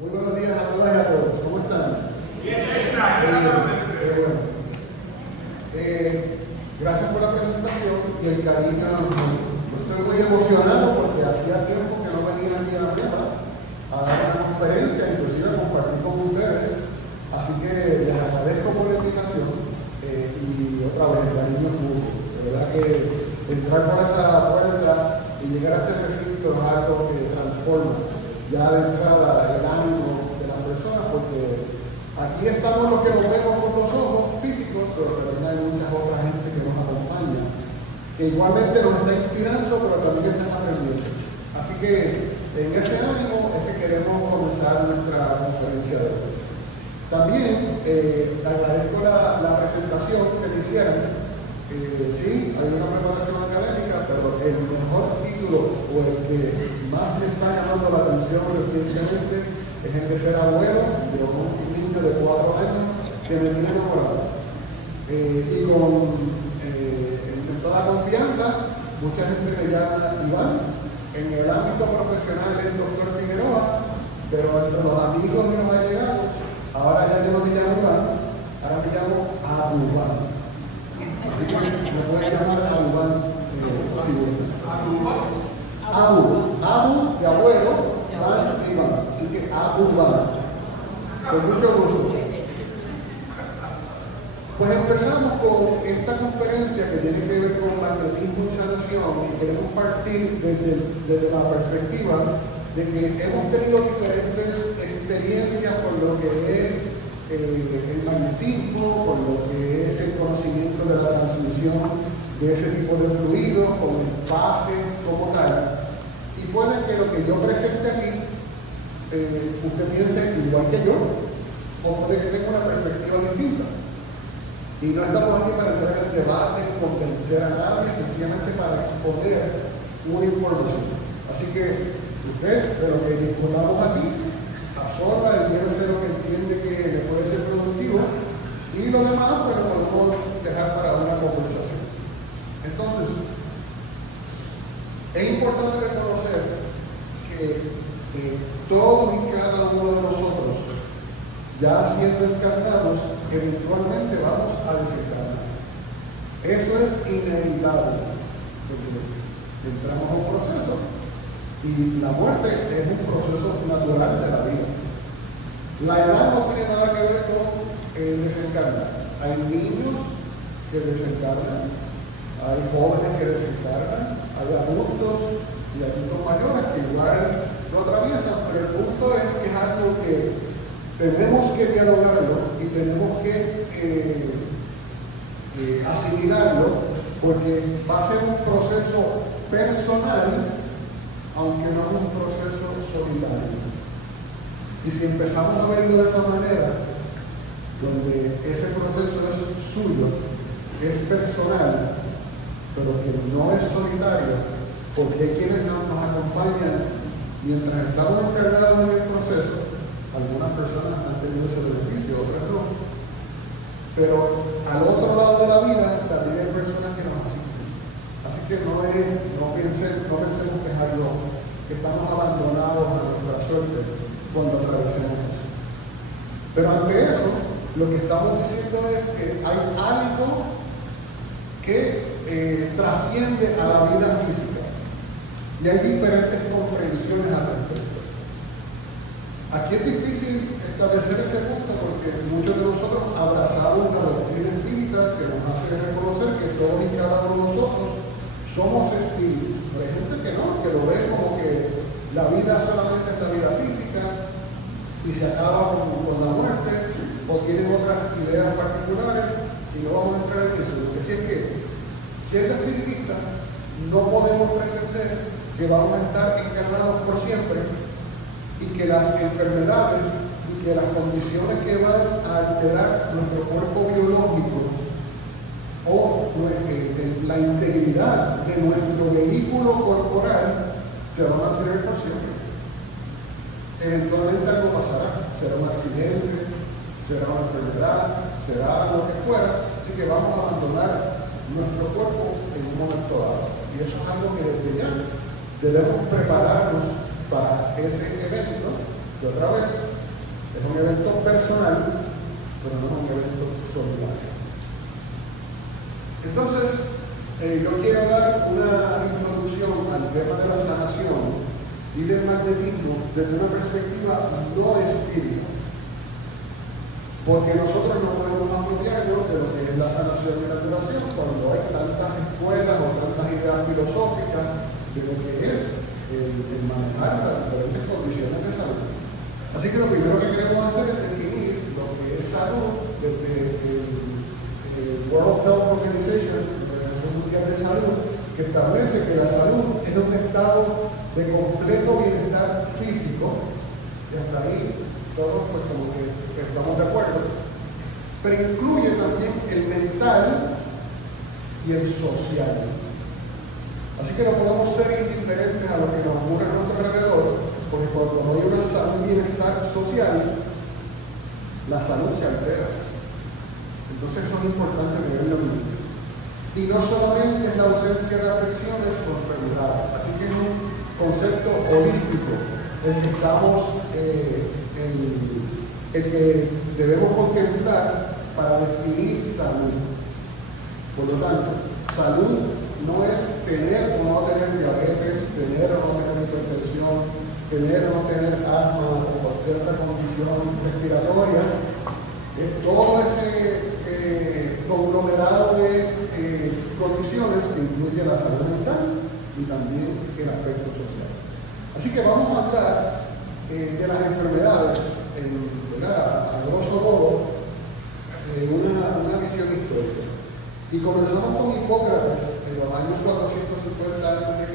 Muy buenos días a todas y a todos. ¿Cómo están? Bien, Bueno. Gracias por la presentación y el cariño. Estoy muy emocionado porque hacía tiempo que no venía aquí a la mesa a dar una conferencia, inclusive a compartir con ustedes. Así que les agradezco por la invitación y otra vez el cariño público. De verdad que entrar por esa puerta y llegar a este recinto es algo que transforma ya de entrada el ánimo de las personas, porque aquí estamos los que nos vemos con los ojos físicos, pero también hay muchas otras gente que nos acompaña, que igualmente nos está inspirando, pero también está aprendiendo. Así que en ese ánimo es que queremos comenzar nuestra conferencia de hoy. También agradezco la presentación que me hicieron. Sí, hay una preparación académica, pero el mejor título o el que más me está llamando la atención recientemente es el de ser abuelo de un niño de 4 años que me tiene enamorado. Y en toda confianza, mucha gente me llama Iván. En el ámbito profesional es el doctor Figueroa, pero entre los amigos que nos han llegado, ahora ya yo no me llamo Iván, ahora me llamo Abubán. Así que me pueden llamar Abubán. Abu de abuelo, Iván de Iván. Así que Abubán. Con mucho gusto. Pues empezamos con esta conferencia que tiene que ver con magnetismo y sanación, y queremos partir desde la perspectiva de que hemos tenido diferentes experiencias por lo que es el magnetismo, por lo que es el conocimiento de la transmisión de ese tipo de fluidos, con el pase como tal. Y puede que lo que yo presente aquí, usted piense igual que yo, o puede que tenga una perspectiva distinta. Y no estamos aquí para entrar en el debate, convencer a nadie, sencillamente para exponer una información. Así que usted, de lo que discutamos aquí, absorba y llévese lo que entiende que le puede ser productivo, y lo demás, pues lo podemos dejar para una conversación. Entonces, es importante reconocer que todos y cada uno de nosotros, ya siendo encarnados, eventualmente vamos a desencarnar. Eso es inevitable, porque entramos a un proceso y la muerte es un proceso natural de la vida. La edad no tiene nada que ver con desencarnar. Hay niños que desencarnan, hay jóvenes que desencarnan, hay adultos y adultos mayores que igual lo atraviesan, pero el punto es que es algo que tenemos que dialogarlo y tenemos que asimilarlo, porque va a ser un proceso personal, aunque no es un proceso solidario. Y si empezamos a verlo de esa manera, donde ese proceso es suyo, es personal, pero que no es solitario, porque hay quienes nos acompañan mientras estamos encargados en el proceso. Algunas personas han tenido ese beneficio, otras no. Pero al otro lado de la vida también hay personas que nos asisten. Así que no pensemos que es algo que estamos abandonados a nuestra suerte cuando atravesemos eso. Pero ante eso, lo que estamos diciendo es que hay algo que trasciende a la vida física. Y hay diferentes comprensiones al respecto. Aquí es difícil establecer ese punto porque muchos de nosotros abrazamos una doctrina espírita que nos hace reconocer que todos y cada uno de nosotros somos espíritus. Pero hay gente que no, que lo ve como que la vida solamente es la vida física y se acaba con la muerte, o tienen otras ideas particulares y no vamos a entrar en eso. Lo que sí es que, siendo espiritistas, no podemos pretender que vamos a estar encarnados por siempre y que las enfermedades y que las condiciones que van a alterar nuestro cuerpo biológico o la integridad de nuestro vehículo corporal se van a tener por siempre. Eventualmente algo pasará, será un accidente, será una enfermedad, será lo que fuera, así que vamos a abandonar nuestro cuerpo en un momento dado. Y eso es algo que desde ya debemos prepararnos para ese evento Y otra vez, es un evento personal, pero no es un evento solidario. Entonces, yo quiero dar una introducción al tema de la sanación y del magnetismo desde una perspectiva no espírita. Porque nosotros no podemos apropiarnos de lo que es la sanación y la curación cuando hay tantas escuelas o tantas ideas filosóficas de lo que es el manejar las diferentes condiciones de salud. Así que lo primero que queremos hacer es definir lo que es salud desde el World Health Organization, la Organización Mundial de Salud, que establece que la salud es un estado de completo bienestar físico, y hasta ahí todos pues como que estamos de acuerdo, pero incluye también el mental y el social. Así que no podemos ser indiferentes a lo que nos ocurre a nuestro alrededor, porque cuando no hay una salud y bienestar social, la salud se altera. Entonces eso es importante tenerlo en mente. Y no solamente es la ausencia de afecciones o enfermedades, así que es un concepto holístico el que estamos el que debemos contemplar para definir salud. Por lo tanto, salud no es tener o no tener diabetes, tener o no tener hipertensión, tener o no tener asma o cualquier otra condición respiratoria. Es todo ese conglomerado de condiciones que incluye la salud mental y también el aspecto social. Así que vamos a hablar de las enfermedades a grosso modo una visión histórica. Y comenzamos con Hipócrates en los años 450 a.C.,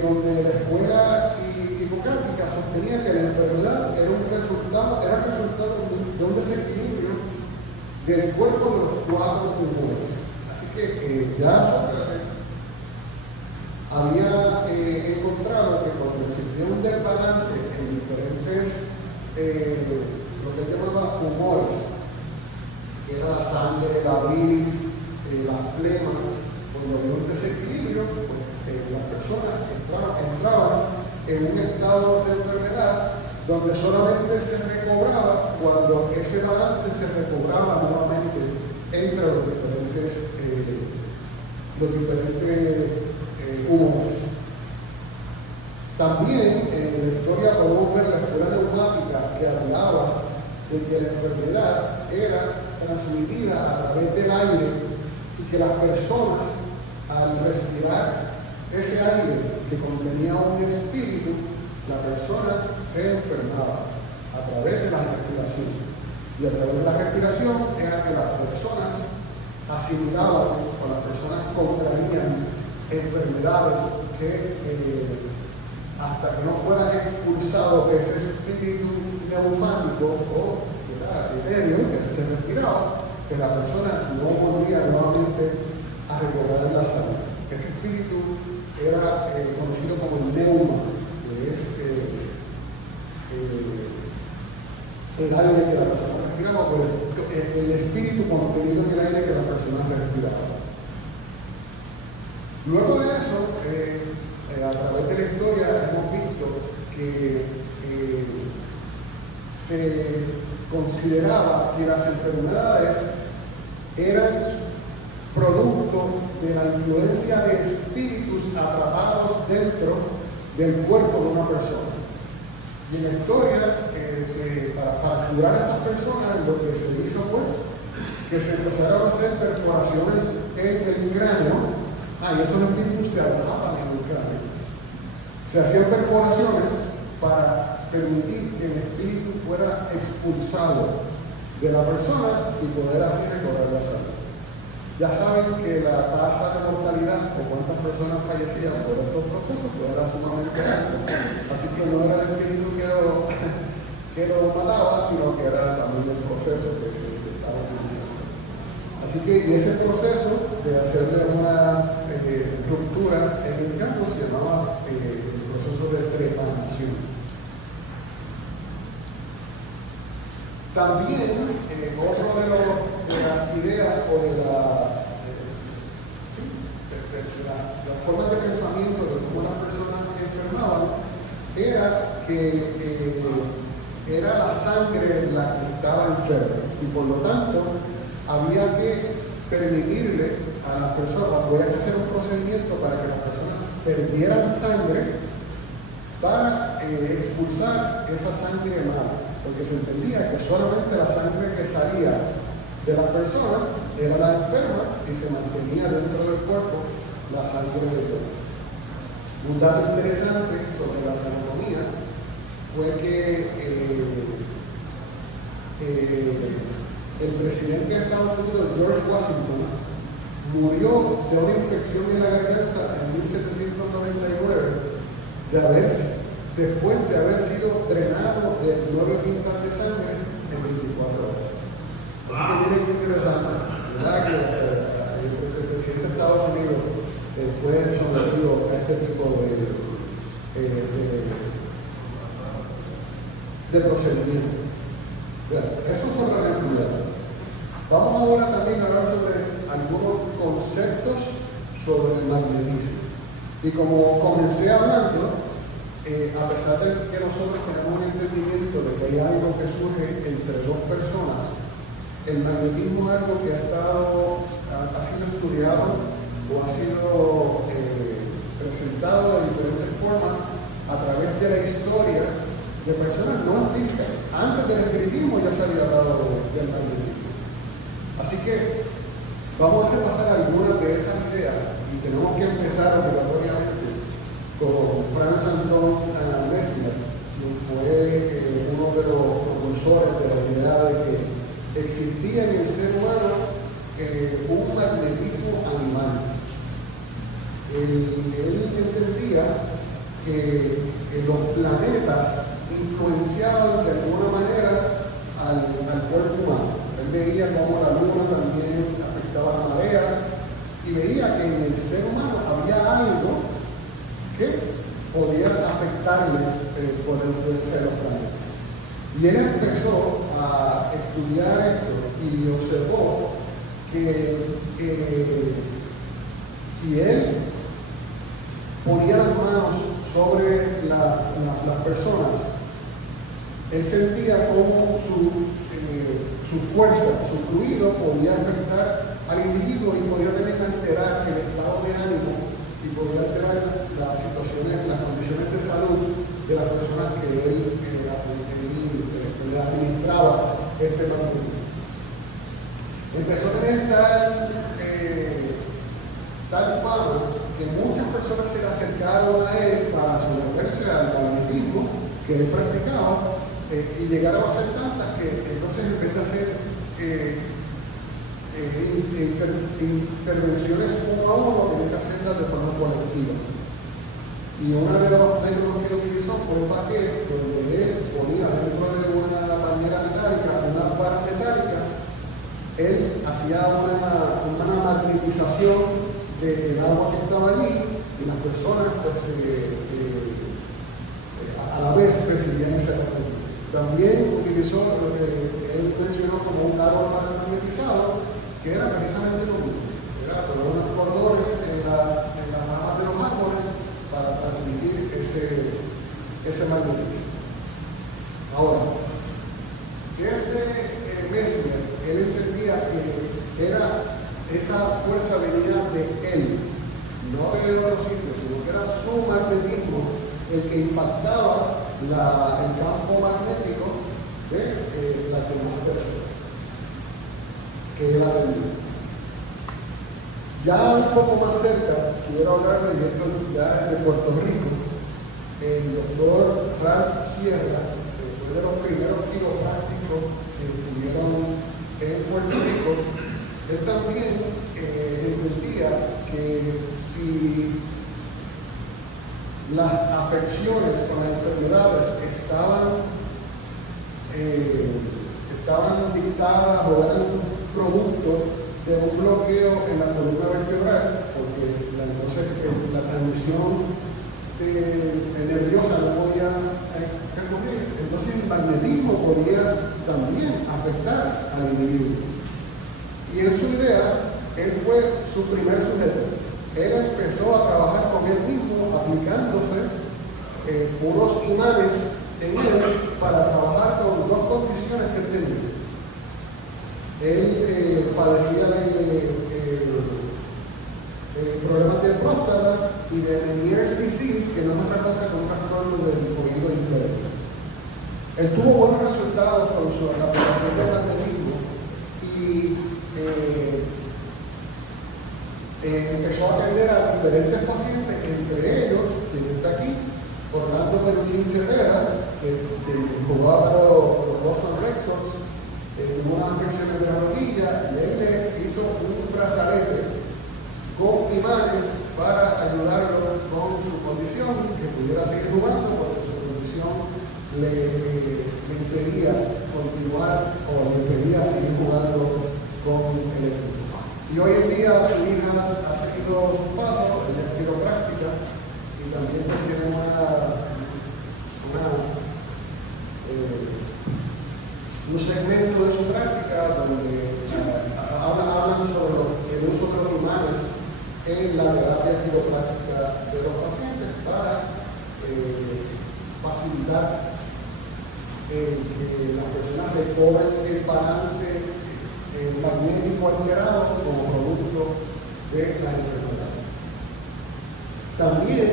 donde la escuela hipocrática sostenía que la enfermedad era resultado de un desequilibrio del cuerpo de los cuatro tumores. Así que ya Sócrates había encontrado que cuando existía un desbalance en diferentes, lo que él llamaba humores, que era la sangre, la bilis, la flema, cuando había un desequilibrio, pues, las personas entraban en un estado de enfermedad donde solamente se recobraba cuando ese balance se recobraba nuevamente entre los diferentes humores. También en la historia podemos ver la escuela neumática que hablaba de que la enfermedad era transmitida a través del aire y que las personas al respirar ese aire que contenía un espíritu, la persona se enfermaba a través de la respiración. Y a través de la respiración era que las personas asimilaban o las personas contraían enfermedades que hasta que no fuera expulsado ese espíritu neumático o etéreo que se respiraba, que la persona no volvía nuevamente a recobrar la salud. Ese espíritu era conocido como el neuma, que es el aire que la persona respiraba, o el espíritu contenido en el aire que la persona respiraba. Luego de eso, a través de la historia hemos visto que se consideraba que las enfermedades eran producto de la influencia de espíritus atrapados dentro del cuerpo de una persona. Y en la historia, para curar a estas personas, lo que se hizo fue que se empezaron a hacer perforaciones en el cráneo. Y esos espíritus se alojaban en el cráneo. Se hacían perforaciones para permitir que el espíritu fuera expulsado de la persona y poder así recobrar la salud. Ya saben que la tasa de mortalidad o cuántas personas fallecían por estos procesos pues era sumamente alto. Así que no era el espíritu que lo mataba, sino que era también el proceso que se estaba utilizando. Así que y ese proceso de hacerle una ruptura en el campo se llamaba el proceso de trepanación. También otro de las ideas o de las formas de pensamiento de cómo las personas enfermaban era que era la sangre la que estaba enferma y por lo tanto había que permitirle a las personas, voy a hacer un procedimiento para que las personas perdieran sangre para expulsar esa sangre mala, porque se entendía que solamente la sangre que salía de las personas era la enferma y se mantenía dentro del cuerpo la sangre de Dios. Un dato interesante sobre la anatomía fue que el presidente de Estados Unidos, George Washington, murió de una infección en la garganta en 1799 después de haber sido drenado de 9 pintas de sangre en 24 horas. Así que miren qué interesante, ¿verdad? Que el presidente de Estados Unidos fue sometido a este tipo de procedimiento. Eso sobre la enfermedad. Vamos ahora también a hablar sobre algunos conceptos sobre el magnetismo. Y como comencé hablando, a pesar de que nosotros tenemos un entendimiento de que hay algo que surge entre dos personas, el magnetismo es algo que ha sido estudiado o ha sido presentado de diferentes formas a través de la historia de personas no empíricas. Antes del espiritismo ya se había hablado del magnetismo. Así que vamos a repasar algunas de esas ideas y tenemos que empezar obligatoriamente con Franz Anton Mesmer, quien fue uno de los propulsores de la idea de que existía en el ser humano un magnetismo animal. Él entendía que los planetas influenciaban de alguna manera al cuerpo humano. Él veía cómo la luna también afectaba la marea y veía que en el ser humano había algo que podía afectarles por la influencia de los planetas. Y él empezó a estudiar esto y observó que si él ponía las manos sobre las personas, él sentía cómo su fuerza, su fluido podía afectar al individuo y podía tener que alterar el estado de ánimo y podía alterar las situaciones, las condiciones de salud de las personas que él le administraba este magnetismo. Empezó a tener tal fama que muchas personas se le acercaron a él para someterse al magnetismo que él practicaba y llegaron a ser tantas que entonces en vez de hacer intervenciones uno a uno, tenía que hacerlas de forma colectiva. Y una de los métodos que utilizó fue un paquete donde él ponía dentro de una bañera metálica unas varas metálicas. Él hacía una magnetización del agua que estaba allí y las personas pues, a la vez recibían ese efecto. También utilizó lo que él mencionó como un árbol magnetizado, que era precisamente lo mismo. Era poner unos cordones en las ramas de los árboles para transmitir ese magnetismo. Ahora, desde Mesmer, él entendía que era esa fuerza venía de él, no de otros sitios, sino que era su magnetismo el que impactaba el campo magnético de las demás personas que él atendía. Ya un poco más cerca, quiero hablar de esto ya de Puerto Rico. El doctor Ralph Sierra, que fue de los primeros quiroprácticos que estuvieron en Puerto Rico, él también entendía que si las afecciones o las enfermedades estaban dictadas o eran un producto de un bloqueo en la columna vertebral, porque la transmisión nerviosa no podía recurrir, entonces el magnetismo podía también afectar al individuo. Y en su idea, él fue su primer sujeto. Él empezó a trabajar con él mismo, aplicándose unos imanes en él para trabajar con dos condiciones que él tenía. Él padecía de problemas de próstata y de Meniere's disease, que no es otra cosa que un trastorno del oído interno. Él tuvo buenos resultados con su aplicación de magnetismo y empezó a atender a diferentes pacientes, entre ellos, que está aquí, Orlando Peruchín Cervera, que jugaba para los Boston Red Sox, tuvo unas infecciones de la rodilla y él le hizo un brazalete con imanes para ayudarlo con su condición, que pudiera seguir jugando porque su condición le impedía continuar o le impedía seguir jugando con el equipo. Y hoy en día su hija ha seguido sus pasos, ella es quiropráctica y también tiene un segmento de su práctica donde hablan sobre el uso de los imanes en la terapia quiropráctica de los pacientes para facilitar que las personas recobren el balance magnético alterado como producto de las enfermedades. También,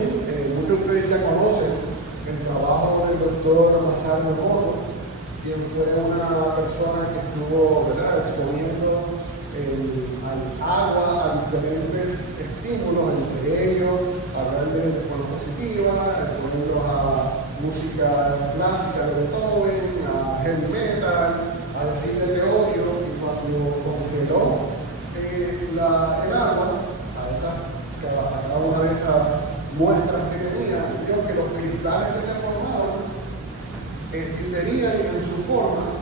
muchos de ustedes ya conocen el trabajo del doctor Mazardo Coro, quien fue una persona que estuvo exponiendo al agua a diferentes estímulos, entre ellos hablar de forma positiva, exponiendo a música clásica de Beethoven, a heavy metal, a cine de odio, y cuando congeló el agua, a cada una de esas muestras que tenía, vio que los cristales que se formaban tenían en su forma,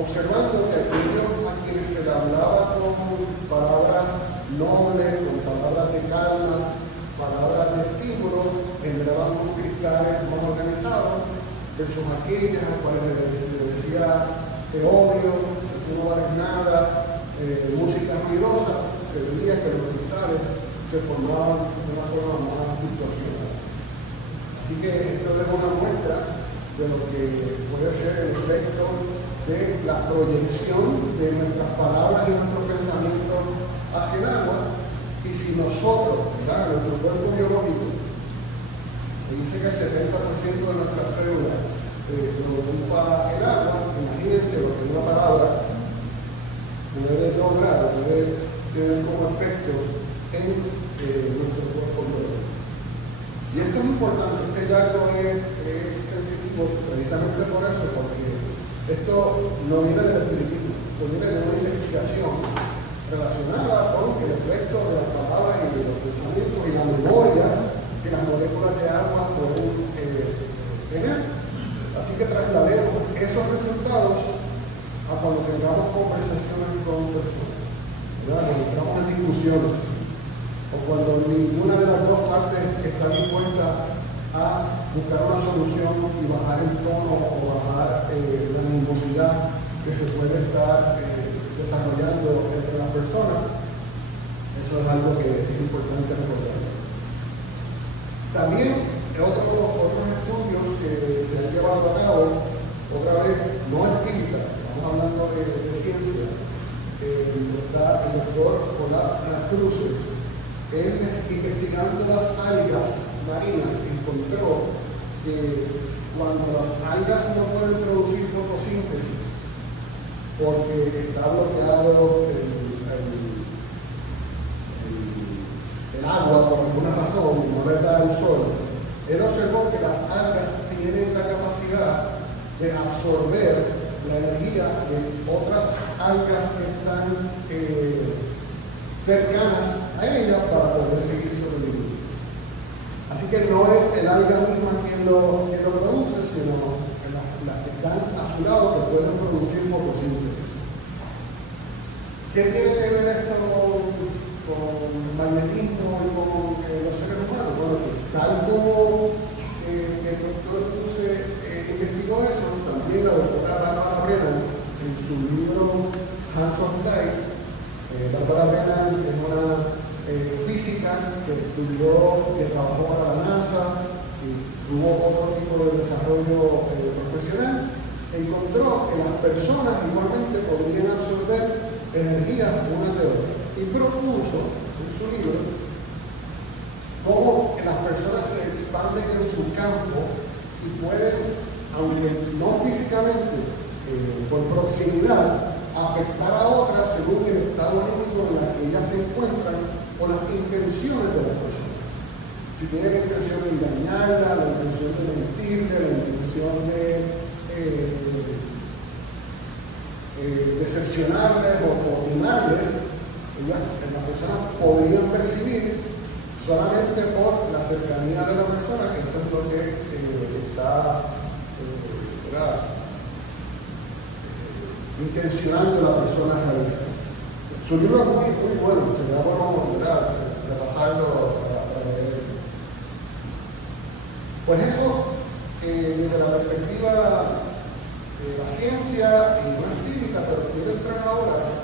observando que aquellos a quienes se le hablaba con palabras nobles, con palabras de calma, palabras de estímulo, generaban unos cristales más organizados, versus aquellas a las cuales le decía te odio, tú no vales nada, música ruidosa, se veía que los cristales se formaban de una forma más distorsionada. Así que esto es una muestra de lo que puede ser el efecto de la proyección de nuestras palabras y nuestros pensamientos hacia el agua. Y si nosotros, nuestro cuerpo biológico, se dice que el 70% de nuestras células lo ocupa el agua, imagínense lo que una palabra puede lograr, puede tener como efecto en nuestro cuerpo biológico. Y esto es importante, este dato es sensitivo precisamente por eso, porque esto no viene del espiritismo, esto viene de una investigación relacionada con el efecto de las palabras y de los pensamientos y la memoria que las moléculas de agua pueden tener. Así que traslademos esos resultados a cuando tengamos conversaciones con personas, ¿verdad? Cuando entramos en discusiones, o cuando ninguna de las dos partes está dispuesta a buscar una solución y bajar el tono o bajar la animosidad que se puede estar desarrollando entre las personas. Eso es algo que es importante recordar. También otros estudios que se han llevado a cabo, otra vez no espírita, estamos hablando de ciencia. El doctor Olaf Cruz, él investigando las algas marinas encontró que cuando las algas no pueden producir fotosíntesis porque está bloqueado el agua por alguna razón, no le da el sol, él observó que las algas tienen la capacidad de absorber la energía de otras algas que están cercanas a ella para poder seguir sobreviviendo. Así que no es el alga misma quien lo produce, sino las que están a su lado que pueden producir fotosíntesis. ¿Qué tiene que ver esto con magnetismo y con los seres humanos? Bueno, tal como el doctor Cruz investigó eso, también la doctora Bárbara Brennan en su libro Hands of Light. Bárbara Brennan es una física que estudió, que trabajó para la NASA, energía una de otra. Y propuso en su libro cómo las personas se expanden en su campo y pueden, aunque no físicamente, por proximidad, afectar a otras según el estado anímico en el que ellas se encuentran o las intenciones de las personas. Si tiene la intención de engañarla, la intención de mentirle, la intención de decepcionarles o timarles, las personas podrían percibir solamente por la cercanía de la persona, que eso es lo que está intencionando la persona a realizar. Su libro es muy bueno, se me da bueno repasarlo para leer. Pues eso, desde la perspectiva de la ciencia y no empírica, pero quiero entrar ahora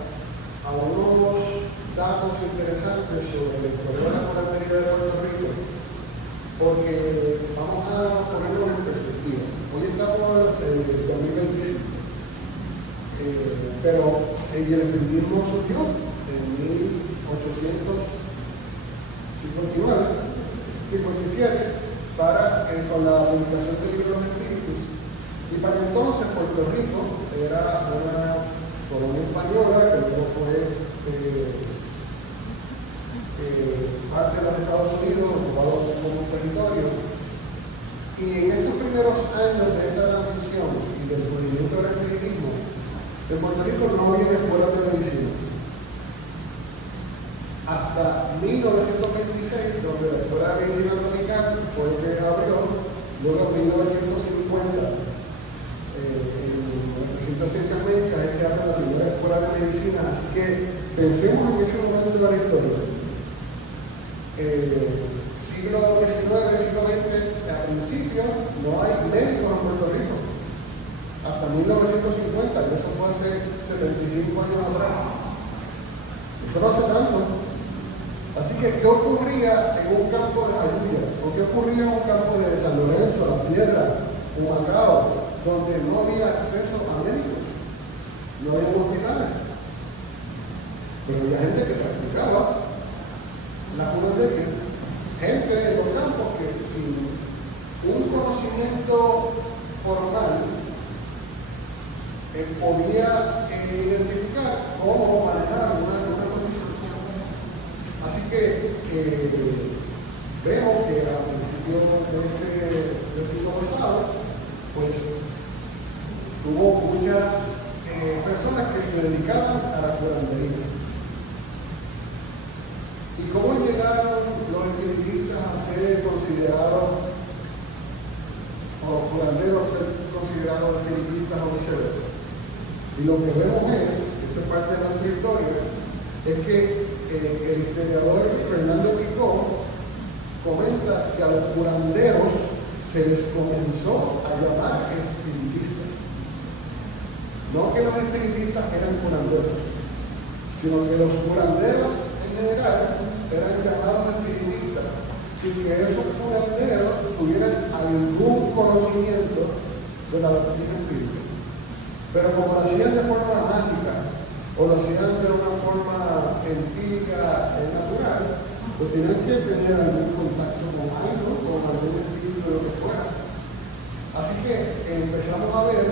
a unos datos interesantes sobre el problema de la curandería de Puerto Rico, porque vamos a ponerlos en perspectiva. Hoy estamos en 2025, pero el espiritismo surgió en 1857 con la publicación del libro de los espíritus. Y para entonces Puerto Rico era una colonia española que luego fue parte de los Estados Unidos, ocupado como un territorio. Y en estos primeros años de esta transición y del surgimiento del espiritismo, en Puerto Rico no había escuelas de medicina. Hasta 1926, donde la Escuela de Medicina Tropical fue lo que abrió, luego en 1950, en el recinto de ciencias médicas es que abre la primera escuela de medicina. Así que pensemos en ese momento de la historia. Siglo XIX, siglo XX, al principio no hay médicos en Puerto Rico. Hasta 1950, y eso fue hace 75 años atrás. Eso no hace tanto. Así que, ¿qué ocurría en un campo de Jayuya? ¿O qué ocurría en un campo de San Lorenzo, La Piedra, Humacao, donde no había acceso a médicos? No había hospitales. Pero había gente que practicaba la curandería. Gente de los campos que sin un conocimiento formal podía identificar cómo manejar una condición. Así que vemos que al principio del siglo pasado, pues hubo muchas personas que se dedicaban a la curandería. ¿Y cómo llegaron los espiritistas a ser considerados, o los curanderos a ser considerados espiritistas o viceversa? Y lo que vemos esto es parte de nuestra historia, es que el historiador Fernando Picó comenta que a los curanderos se les comenzó a llamar espiritistas. No que los espiritistas eran curanderos, sino que los curanderos en general eran llamados espiritistas, sin que esos curanderos tuvieran algún conocimiento de la doctrina espírita. Pero como lo hacían de forma mágica, o lo hacían de una forma empírica y natural, pues tenían que tener algún contacto con algo, con algún espíritu de lo que fuera. Así que empezamos a ver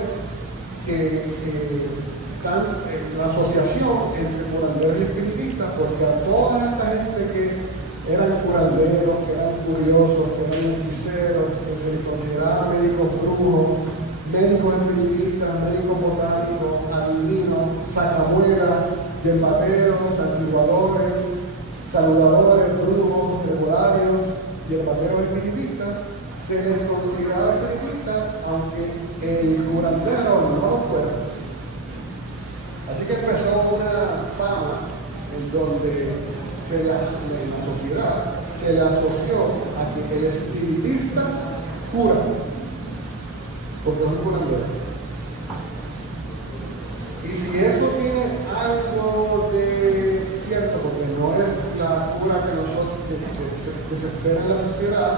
que la asociación entre curanderos y espiritistas, porque a toda esta gente que eran curanderos, que eran curiosos, que eran hechiceros, que se les consideraba médicos brujos, médicos espiritistas, médicos botánicos, adivinos, sacamuelas, yerbateros, santiguadores, saludadores, brujos, herbolarios, yerbateros espiritistas, se les consideraba espiritistas, aunque el curandero no lo fuera. Así que empezó una fama en donde la sociedad se le asoció a que el espiritista cura, porque es un curandero. Y si eso tiene algo de cierto, porque no es la cura que nosotros que se espera en la sociedad,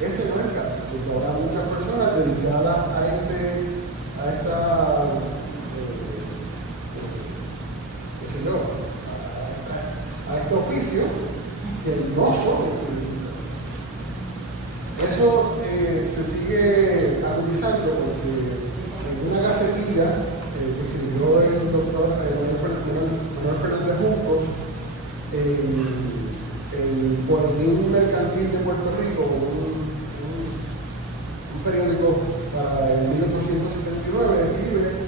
ese no es el caso, porque habrá muchas personas dedicadas a esta que no son espiritistas. Eso se sigue analizando porque en una gacetilla que escribió el doctor Manuel Fernández Juncos, el Boletín Mercantil de Puerto Rico, un periódico para el 1979, escribe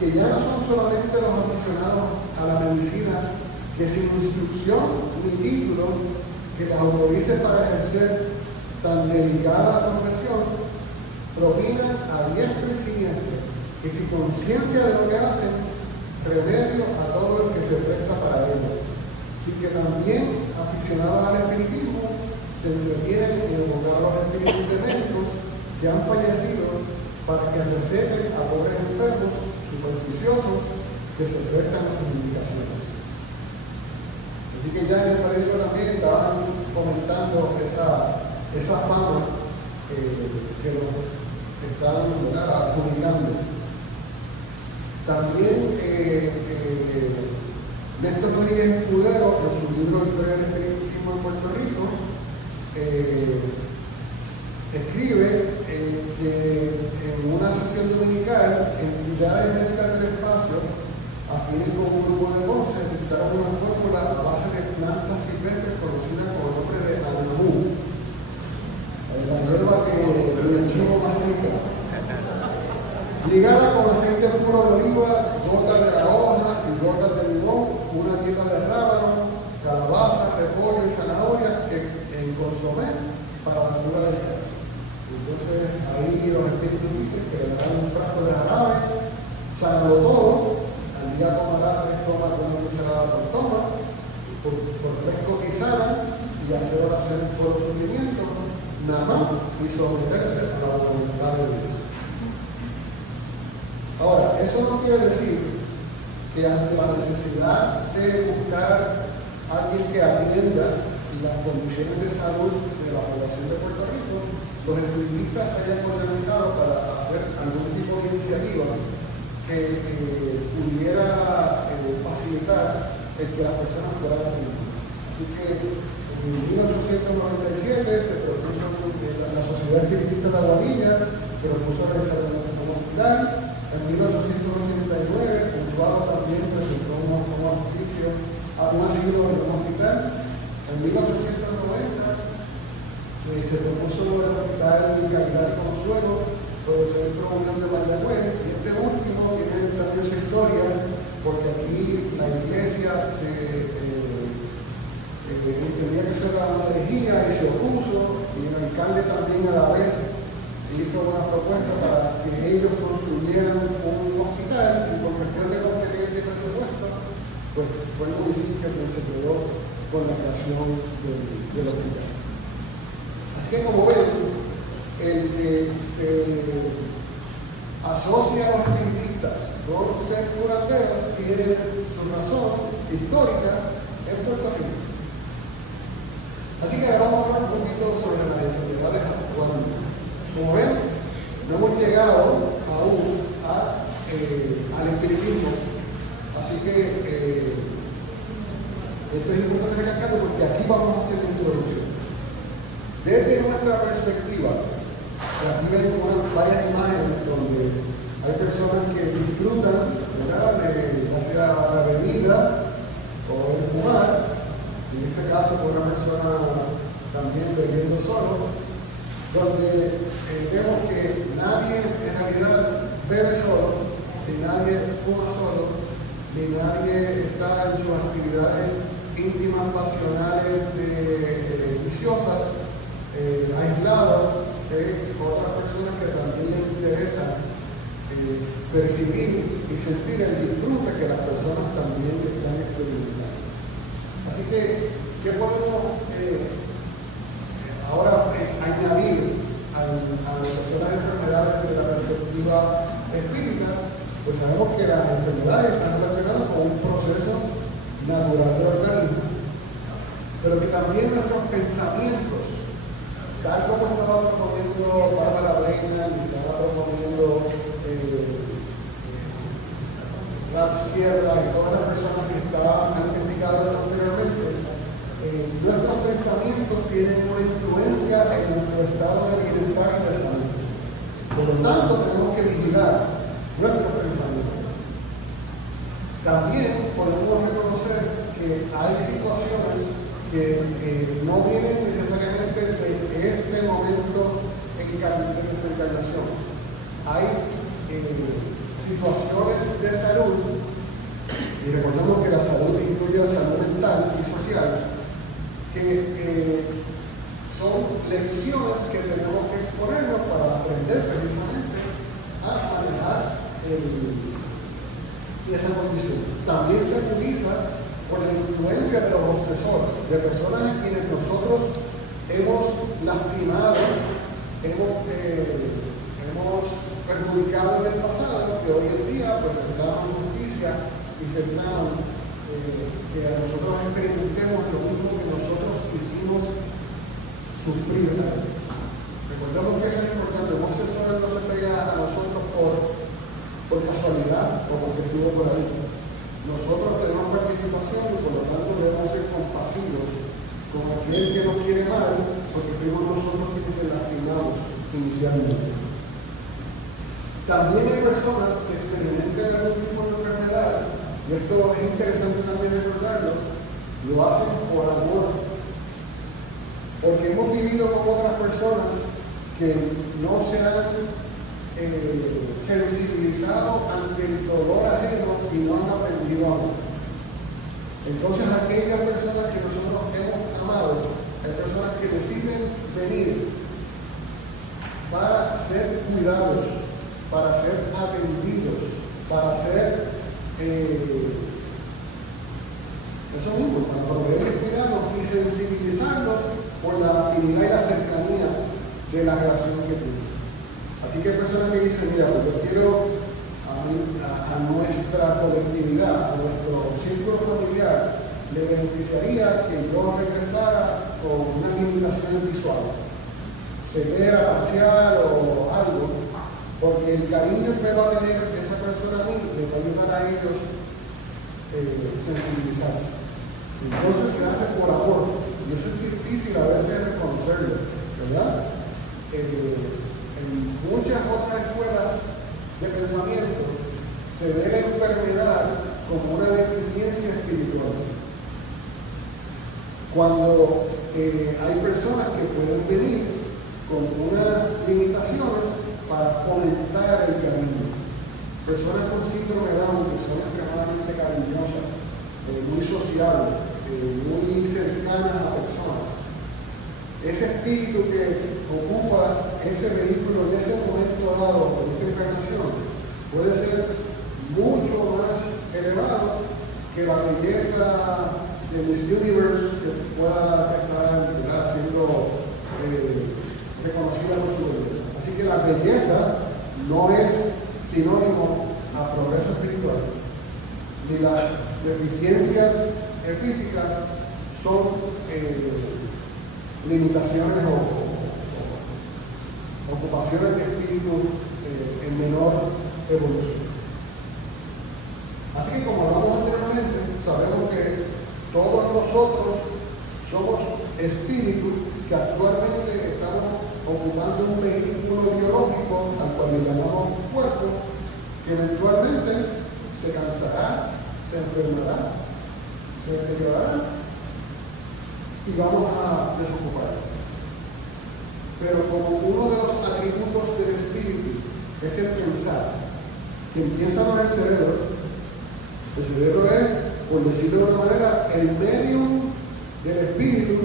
que ya no son solamente los aficionados a la medicina que sin instrucción ni título que las autorice para ejercer tan delicada profesión, propinan a diestro y siniestro, y sin conciencia de lo que hacen, remedio a todo el que se presta para ello. Así que también aficionados al espiritismo se entretienen en evocar los espíritus de médicos que han fallecido para que receten a pobres enfermos supersticiosos que se prestan a sus indicaciones. Así que ya en el periódico también estaban comentando esa fama que los están adjudicando. También Néstor Rodríguez Escudero, en su libro Historia del Espiritismo en Puerto Rico, escribe que en una sesión dominical, entidades médicas del espacio afinen con un grupo de Ponce dictaron una fórmula a base de plantas silvestres conocida con el nombre de Anamú, la hierba que el chivo más rica, ligada con aceite puro de oliva, gotas de la hoja y gotas de limón, una dieta de rábano, calabaza, repollo y zanahorias en consomé para la cura del cáncer. Entonces ahí los espíritus dicen que le dan un frasco de jarabe, sácalo todo, al día tomará 3 tomas con una cucharada por toma, por fresco que sala y hacer oraciones por los sufrimientos, nada más, y someterse a la voluntad de Dios. Ahora, eso no quiere decir que ante la necesidad de buscar a alguien que atienda las condiciones de salud de la población de Puerto Rico, los espiritistas se hayan organizado para hacer algún tipo de iniciativa que pudiera facilitar el que las personas fueran atendidas. Así que en 1897 se propuso la Sociedad Espiritista de Aguadilla, que propuso realizar un hospital. En 1889, Puntuado también presentó un auspicio a un asilo en un hospital. En 1890 se propuso el hospital Caridad y Consuelo por el Centro Unión de Mayagüez, y este último tiene también su historia, porque aquí la iglesia entendía que eso era una herejía y se opuso, y el alcalde también a la vez hizo una propuesta para que ellos construyeran un hospital, y por cuestión de competencia y presupuesto, pues fue el municipio que se quedó con la creación del hospital. Así que como ven, el que se asocia a los espiritistas con ser curanderos tiene su razón histórica en Puerto Rico. Así que ahora vamos a hablar un poquito sobre las enfermedades actuales. Como ven, no hemos llegado aún al espiritismo, así que esto es importante recalcarlo porque aquí vamos a hacer una introducción. Desde nuestra perspectiva, aquí ven varias imágenes donde hay personas que disfrutan, ¿verdad?, de hacia la bebida o el fumar, en este caso por una persona también bebiendo solo, donde vemos que nadie en realidad bebe solo, ni nadie fuma solo, ni nadie está en sus actividades íntimas, pasionales, viciosas, aislados de otras personas que también les interesa percibir y sentir el disfrute que las personas también están experimentando. Así que, ¿qué podemos ahora añadir a las enfermedades desde la perspectiva espírita? Pues sabemos que las enfermedades están relacionadas con un proceso natural del organismo, pero que también nuestros pensamientos, tal como estaba proponiendo Bárbara Breitner y estaba proponiendo Ralph Sierra y todas las personas que han explicado anteriormente, nuestros pensamientos pensamientos tienen una influencia en nuestro estado de bienestar y de salud. Por lo tanto, tenemos que vigilar nuestros pensamientos. También podemos reconocer que hay situaciones que no vienen necesariamente de este momento de nuestra encarnación. Hay situaciones de salud, y recordemos que la salud incluye la salud mental y social, que son lecciones que tenemos que exponernos para aprender precisamente a manejar esa condición. También se utiliza por la influencia de los obsesores, de personas en quienes nosotros hemos lastimado, hemos perjudicado en el pasado, que hoy en día pues reclaman justicia y reclaman que a nosotros experimentemos lo mismo que nosotros hicimos sufrir. Recordemos que eso es importante. Un obsesor no se pega a nosotros por casualidad o porque estuvo por ahí. Nosotros tenemos participación y por lo tanto debemos ser compasivos con aquel que nos quiere mal, porque fuimos nosotros quienes lastimamos inicialmente. También hay personas que experimentan algún tipo de enfermedad, y esto es interesante también recordarlo, lo hacen por amor. Porque hemos vivido con otras personas que no se han sensibilizado ante el dolor ajeno y no han aprendido a amar. Entonces, aquellas personas que nosotros hemos amado, hay personas que deciden venir para ser cuidados, para ser atendidos, para ser eso mismo, para proveer cuidados y sensibilizarlos por la afinidad y la cercanía de la relación que tienen. Así que hay personas que dicen, mira, pues yo quiero a nuestra colectividad, a nuestro círculo familiar, le beneficiaría que yo regresara con unas limitaciones visuales, ceguera parcial o algo, porque el cariño que va a tener esa persona a mí le va a ayudar a ellos sensibilizarse. Entonces se hace por amor, y eso es difícil a veces reconocerlo, ¿verdad? En muchas otras escuelas de pensamiento se ve la enfermedad como una deficiencia espiritual. Cuando hay personas que pueden venir con unas limitaciones para fomentar el cariño. Personas con síndrome de Down, que son extremadamente cariñosas, muy sociables, muy cercanas a personas. Ese espíritu que ocupa ese vehículo en ese momento dado, en esta encarnación, puede ser mucho más elevado que la belleza de Miss Universe que pueda estar siendo reconocida por su belleza. Así que la belleza no es sinónimo a progreso espiritual, ni las deficiencias físicas son limitaciones o ocupaciones de espíritu en menor evolución. Así que como hablamos anteriormente, sabemos que todos nosotros somos espíritus que actualmente estamos ocupando un vehículo biológico al cual le llamamos cuerpo, que eventualmente se cansará, se enfermará, se deteriorará y vamos a desocuparlo. Pero como uno de los atributos del espíritu es el pensar, que empieza con el cerebro es, por decirlo de una manera, el medio del espíritu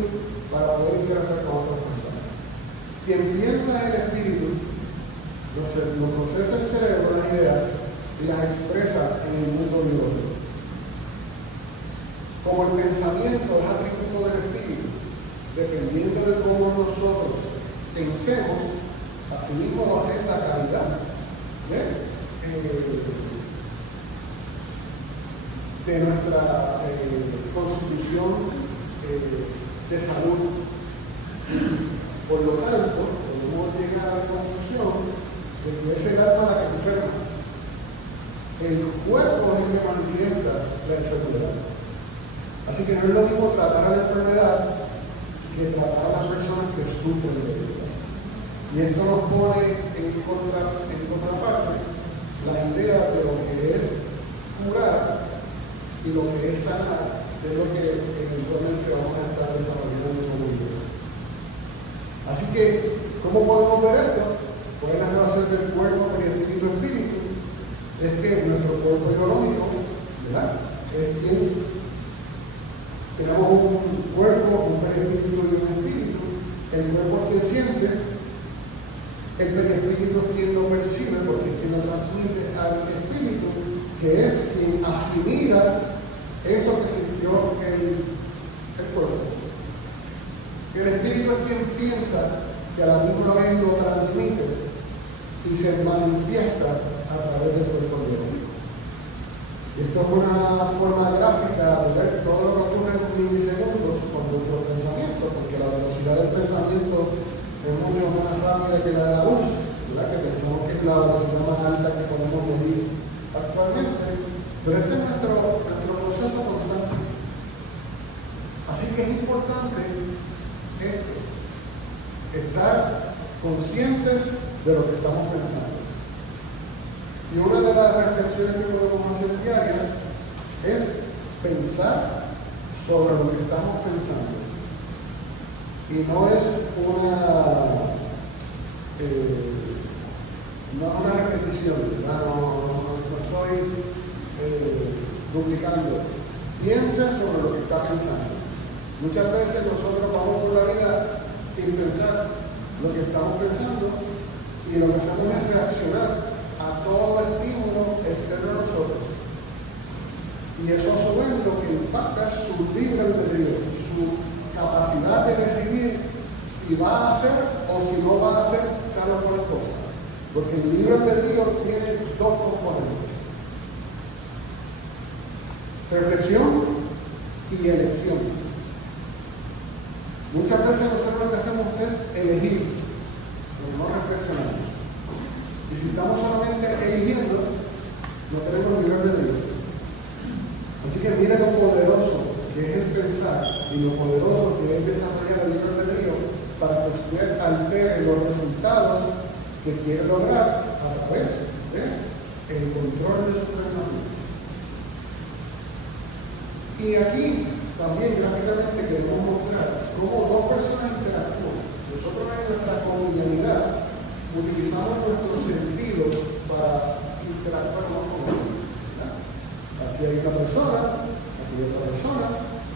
para poder interactuar con otras personas. Quien piensa en el espíritu, lo procesa el cerebro, las ideas, y las expresa en el mundo biológico. Como el pensamiento es atributo del espíritu, dependiendo de cómo nosotros pensemos, así mismo va a ser la calidad de nuestra constitución de salud. Por lo tanto, podemos llegar a la conclusión de que es el alma la que enferma. El cuerpo es el que manifiesta la enfermedad. Así que no es lo mismo tratar la enfermedad que tratar a las personas que sufren de ellas. Y esto nos pone en contraparte la idea de lo que es curar y lo que es sanar, de lo que eventualmente vamos a estar desarrollando como vida. Así que, ¿cómo podemos ver esto? Pues la relación del cuerpo con el espíritu es que nuestro cuerpo biológico, ¿verdad? Tenemos un cuerpo, un perispíritu y un espíritu. El cuerpo es quien siente, el perispíritu es quien lo percibe, porque es quien lo transmite al espíritu, que es quien asimila eso que sintió el cuerpo. El espíritu es quien piensa que a la misma vez lo transmite y se manifiesta a través del cuerpo biológico. Esto es una forma gráfica de ver todo lo que ocurre en milisegundos con nuestro pensamiento, porque la velocidad del pensamiento es mucho más rápida que la de la luz, ¿verdad? Que pensamos que es la velocidad más alta que podemos medir actualmente, pero este es nuestro proceso constante. Así que es importante esto, estar conscientes de lo que estamos pensando. Y una de las reflexiones que podemos hacer diarias es pensar sobre lo que estamos pensando. Y no es una repetición, no estoy duplicando. Piensa sobre lo que está pensando. Muchas veces nosotros vamos por la vida sin pensar lo que estamos pensando y lo que hacemos es reaccionar a todo estímulo externo a nosotros. Y eso a su vez lo que impacta es su libre albedrío, su capacidad de decidir si va a hacer o si no va a hacer cada una cosa. Porque el libre albedrío tiene dos componentes: reflexión y elección. Muchas veces nosotros lo que hacemos es elegir, pero no reflexionamos. Y si estamos solamente eligiendo, no tenemos libre albedrío. Así que mira lo poderoso que es el pensar y lo poderoso que es desarrollar el libre albedrío para que usted altere los resultados que quiere lograr a través del control de sus pensamientos. Y aquí también gráficamente queremos mostrar cómo dos personas interactúan. Nosotros en nuestra cotidianidad utilizamos nuestros sentidos para interactuar con ellos. Aquí hay una persona, aquí hay otra persona,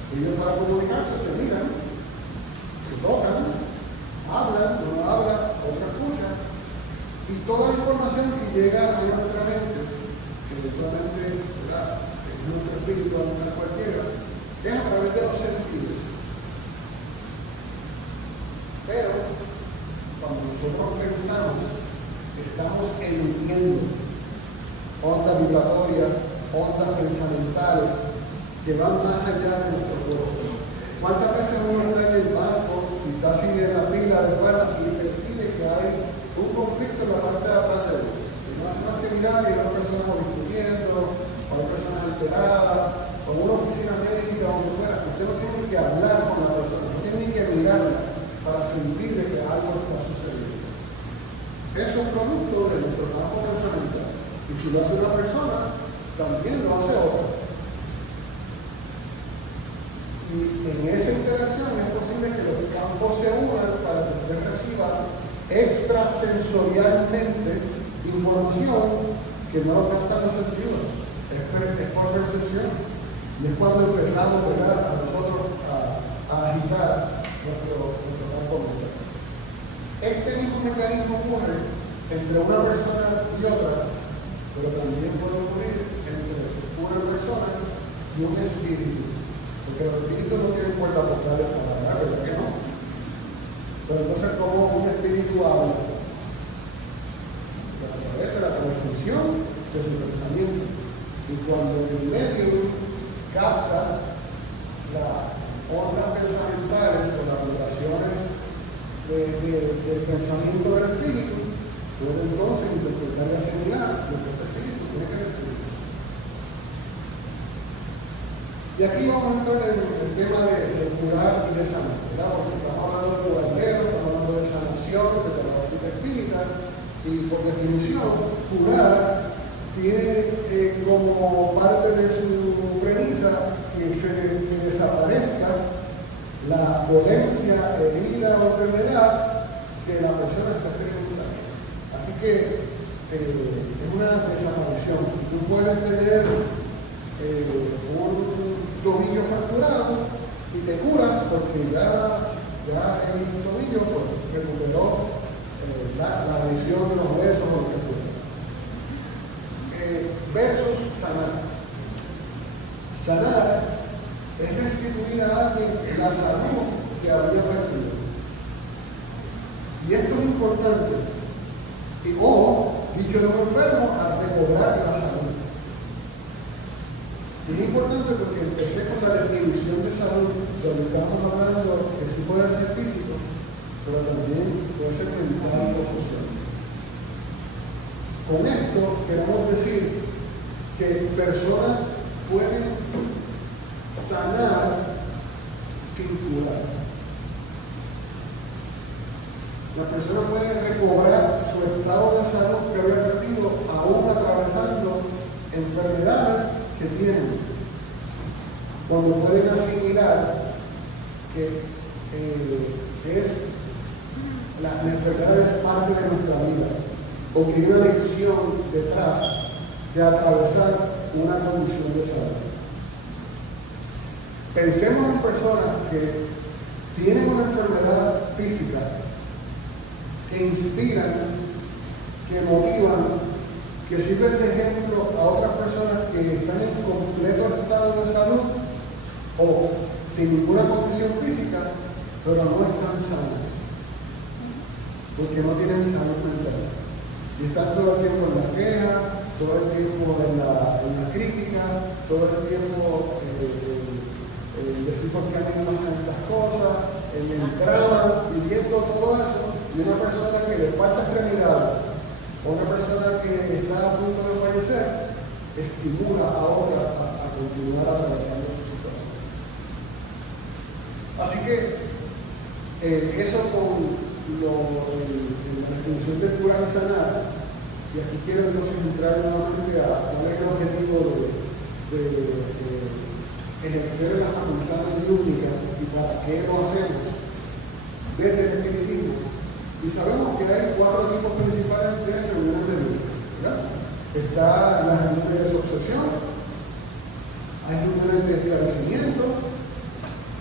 ellos para comunicarse se miran, se tocan, hablan, uno habla, otro escucha, y toda la información que llega a nuestra mente, que eventualmente es nuestro espíritu, a nuestra cualquiera, es a través de los sentidos. Pero cuando nosotros pensamos, estamos emitiendo ondas vibratorias, ondas pensamentales que van más allá de nuestro cuerpo. ¿Cuántas veces uno está en el banco y está así en la fila de fuera y percibe que hay un conflicto en la parte de atrás de él? Y no hace más que mirar y hay una persona discutiendo, o hay personas alteradas, o una oficina médica o donde fuera. Usted no tiene que hablar con la persona, no tiene que mirarla para sentir que algo está sucediendo. Es un producto de nuestro campo pensamental. Y si lo hace una persona, también lo hace otra. Y en esa interacción es posible que los campos se unan para que usted reciba extrasensorialmente información que no lo captan los sentidos. Es por percepción. Y es cuando empezamos, ¿verdad?, a nosotros a agitar nuestro campo mental. Este mismo mecanismo ocurre entre una persona y otra, pero también puede ocurrir entre una persona y un espíritu. Porque los espíritus no tienen cuerda vocal para hablar, ¿verdad que no? Pero entonces, ¿cómo un espíritu habla? A través de la percepción de su pensamiento. Y cuando el medio capta las ondas pensamentales o las vibraciones del pensamiento del espíritu, puede entonces interpretar y asimilar lo que ese espíritu tiene que decir. Y aquí vamos a entrar en el tema de curar y de sanar, ¿verdad? Porque estamos hablando de curandero, estamos hablando de sanación, de terapia espírita, y por definición, curar tiene como parte de su premisa que desaparezca la dolencia, herida o enfermedad que la persona está experimentando. Así que es una desaparición. Tú puedes tener un tobillo fracturado y te curas porque ya el tobillo pues, recuperó la lesión de los huesos o lo que fuera. Versus sanar. Sanar es restituir a alguien la salud que había perdido. Y esto es importante. Dicho de un enfermo, a recobrar la salud. Y es importante porque empecé con la definición de salud, donde estamos hablando que sí puede ser físico, pero también puede ser mental o social. Con esto queremos decir que personas pueden sanar sin curar. La persona puede recobrar su estado de salud que había perdido aún atravesando enfermedades que tienen, cuando pueden asimilar que la enfermedad es parte de nuestra vida, o que hay una lección detrás de atravesar una condición de salud. Pensemos en personas que tienen una enfermedad física, que inspiran, que motivan, que sirven de ejemplo a otras personas que están en completo estado de salud o sin ninguna condición física, pero no están sanas, porque no tienen salud mental. Y están todo el tiempo en la queja, todo el tiempo en la crítica, todo el tiempo decir por qué a mí no hacen estas cosas, en el drama, viviendo todo eso, y una persona que le falta extremidades, o una persona que está a punto de fallecer, estimula a otra a continuar atravesando su situación. Así que eso con la definición de curar y sanar, y aquí quiero entonces entrar nuevamente a cuál es el objetivo de ejercer las facultades únicas y para qué lo hacemos desde el espiritismo. Y sabemos que hay 4 tipos principales de reuniones de Dios, ¿verdad? Está la reunión de desobsesión, hay reuniones de esclarecimiento,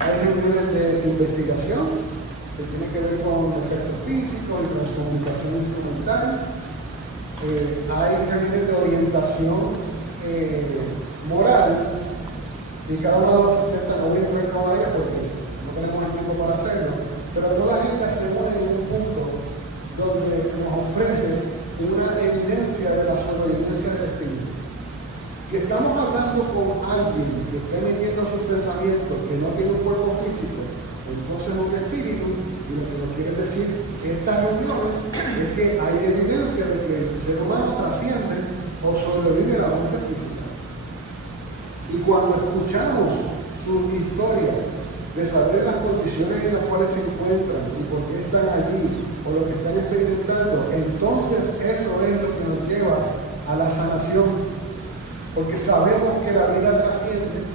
hay reuniones de investigación, que tiene que ver con el efecto físico y con su comunicación instrumental, hay reuniones de orientación moral, y cada una de las asistencias no voy a entrar con ella porque no tenemos el tiempo para hacerlo, pero todas ellas se unen en un punto donde nos ofrece una evidencia de la sobrevivencia del espíritu. Si estamos hablando con alguien que está emitiendo sus pensamientos, que no tiene un cuerpo físico, entonces es un espíritu, y lo que nos quiere decir estas reuniones es que hay evidencia de que el ser humano trasciende o sobrevive a la muerte física. Y cuando escuchamos su historia de saber las condiciones en las cuales se encuentran y por qué están allí o lo que están experimentando, entonces eso es lo que nos lleva a la sanación, porque sabemos que la vida trasciende,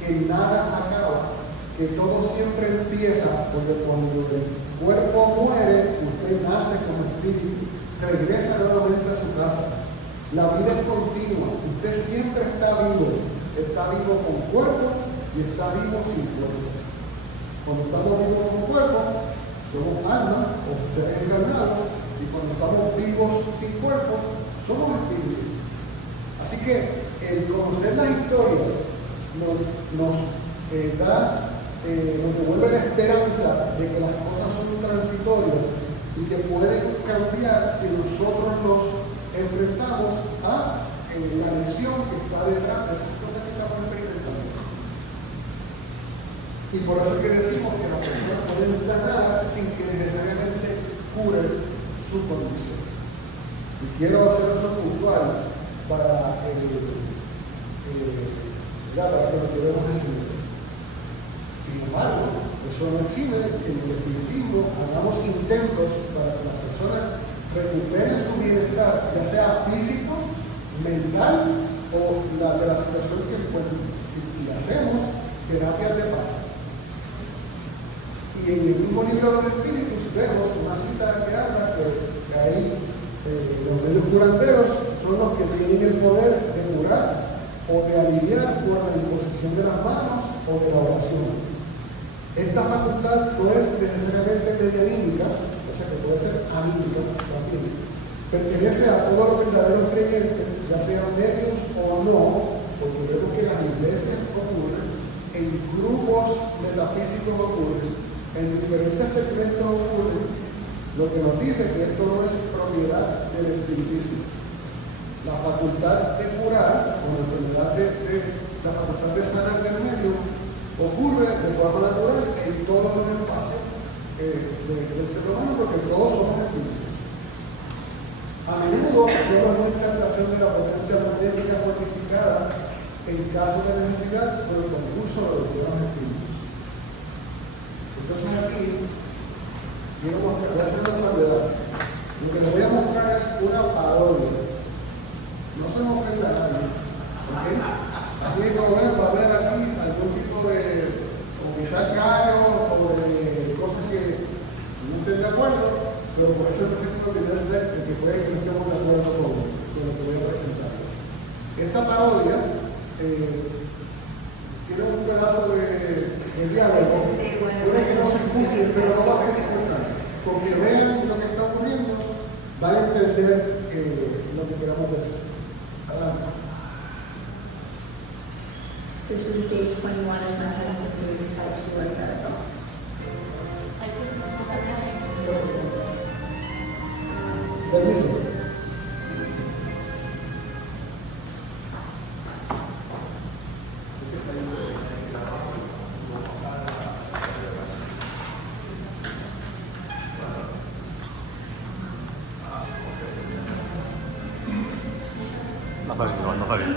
que nada acaba, que todo siempre empieza, porque cuando el cuerpo muere, usted nace como espíritu, regresa nuevamente a su casa. La vida es continua, usted siempre está vivo con cuerpo y está vivo sin cuerpo. Cuando estamos vivos con cuerpo, somos alma o seres encarnados, y cuando estamos vivos sin cuerpo, somos espíritus. Así que el conocer las historias nos devuelve la esperanza de que las cosas son transitorias y que pueden cambiar si nosotros nos enfrentamos a la lesión que está detrás de esas cosas que estamos experimentando. Y por eso es que decimos que las personas pueden sanar sin que necesariamente curen su condición. Y quiero hacer eso puntual para ¿verdad? Para que lo podamos recibir. Sin embargo, eso no exime que en el espiritismo hagamos intentos para que las personas recuperen su bienestar, ya sea físico, mental o de la situación que encuentren. Y hacemos terapias de paz. Y en el mismo libro de los espíritus vemos una cita que habla que ahí los medios curanderos son los que tienen el poder de curar o de aliviar por la imposición de las manos o de la oración. Esta facultad no es necesariamente medianímica, o sea que puede ser anímica también. Pertenece a todos los verdaderos creyentes, ya sean medios o no, porque vemos que las iglesias ocurren, en grupos metafísicos ocurren, en diferentes segmentos ocurren, lo que nos dice que esto no es propiedad del espiritismo. La facultad de curar, o la enfermedad la facultad de sanar del medio, ocurre de forma natural en todos los espacios del ser humano, porque todos somos espíritus. A menudo vemos una exaltación de la potencia magnética fortificada en caso de necesidad por el concurso de los buenos espíritus. Entonces aquí quiero mostrar, voy a hacer una salvedad. Lo que les voy a mostrar es una parodia. No se me ofenda a nadie, ¿ok? Así que como ven, va a haber aquí algún tipo de, o quizás caro, o de cosas que no estén de acuerdo, pero por eso específico quería ser que puede que no estemos de acuerdo con lo que voy a presentar. Esta parodia tiene un pedazo de diálogo, puede que no se escuche, pero no va a ser importante. Con que vean lo que está ocurriendo, van a entender lo que queramos decir. Adelante. This is day 21 and my husband's doing Tai Chi right now. Permiso. Natalie.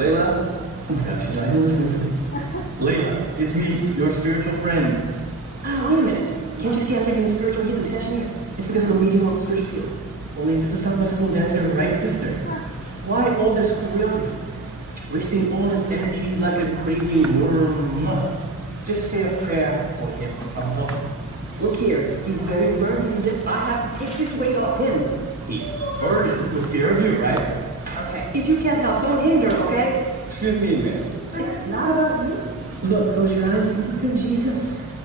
Layla, Layla, it's me, your spiritual friend. Ah, wait a minute. Can't you see I'm taking a spiritual healing session here? It's because we're meeting on spiritual healing. Only if it's a summer school dancer, right, sister? Why all this really? Wasting all this energy like a crazy worm. Just say a prayer for him. Look here, he's very burdened. I have to take this weight off him. He's burdened with fear of you, right? Okay. If you can't help, don't hinder, okay? Excuse me, miss. It's not about you. Look, close your eyes and look at Jesus.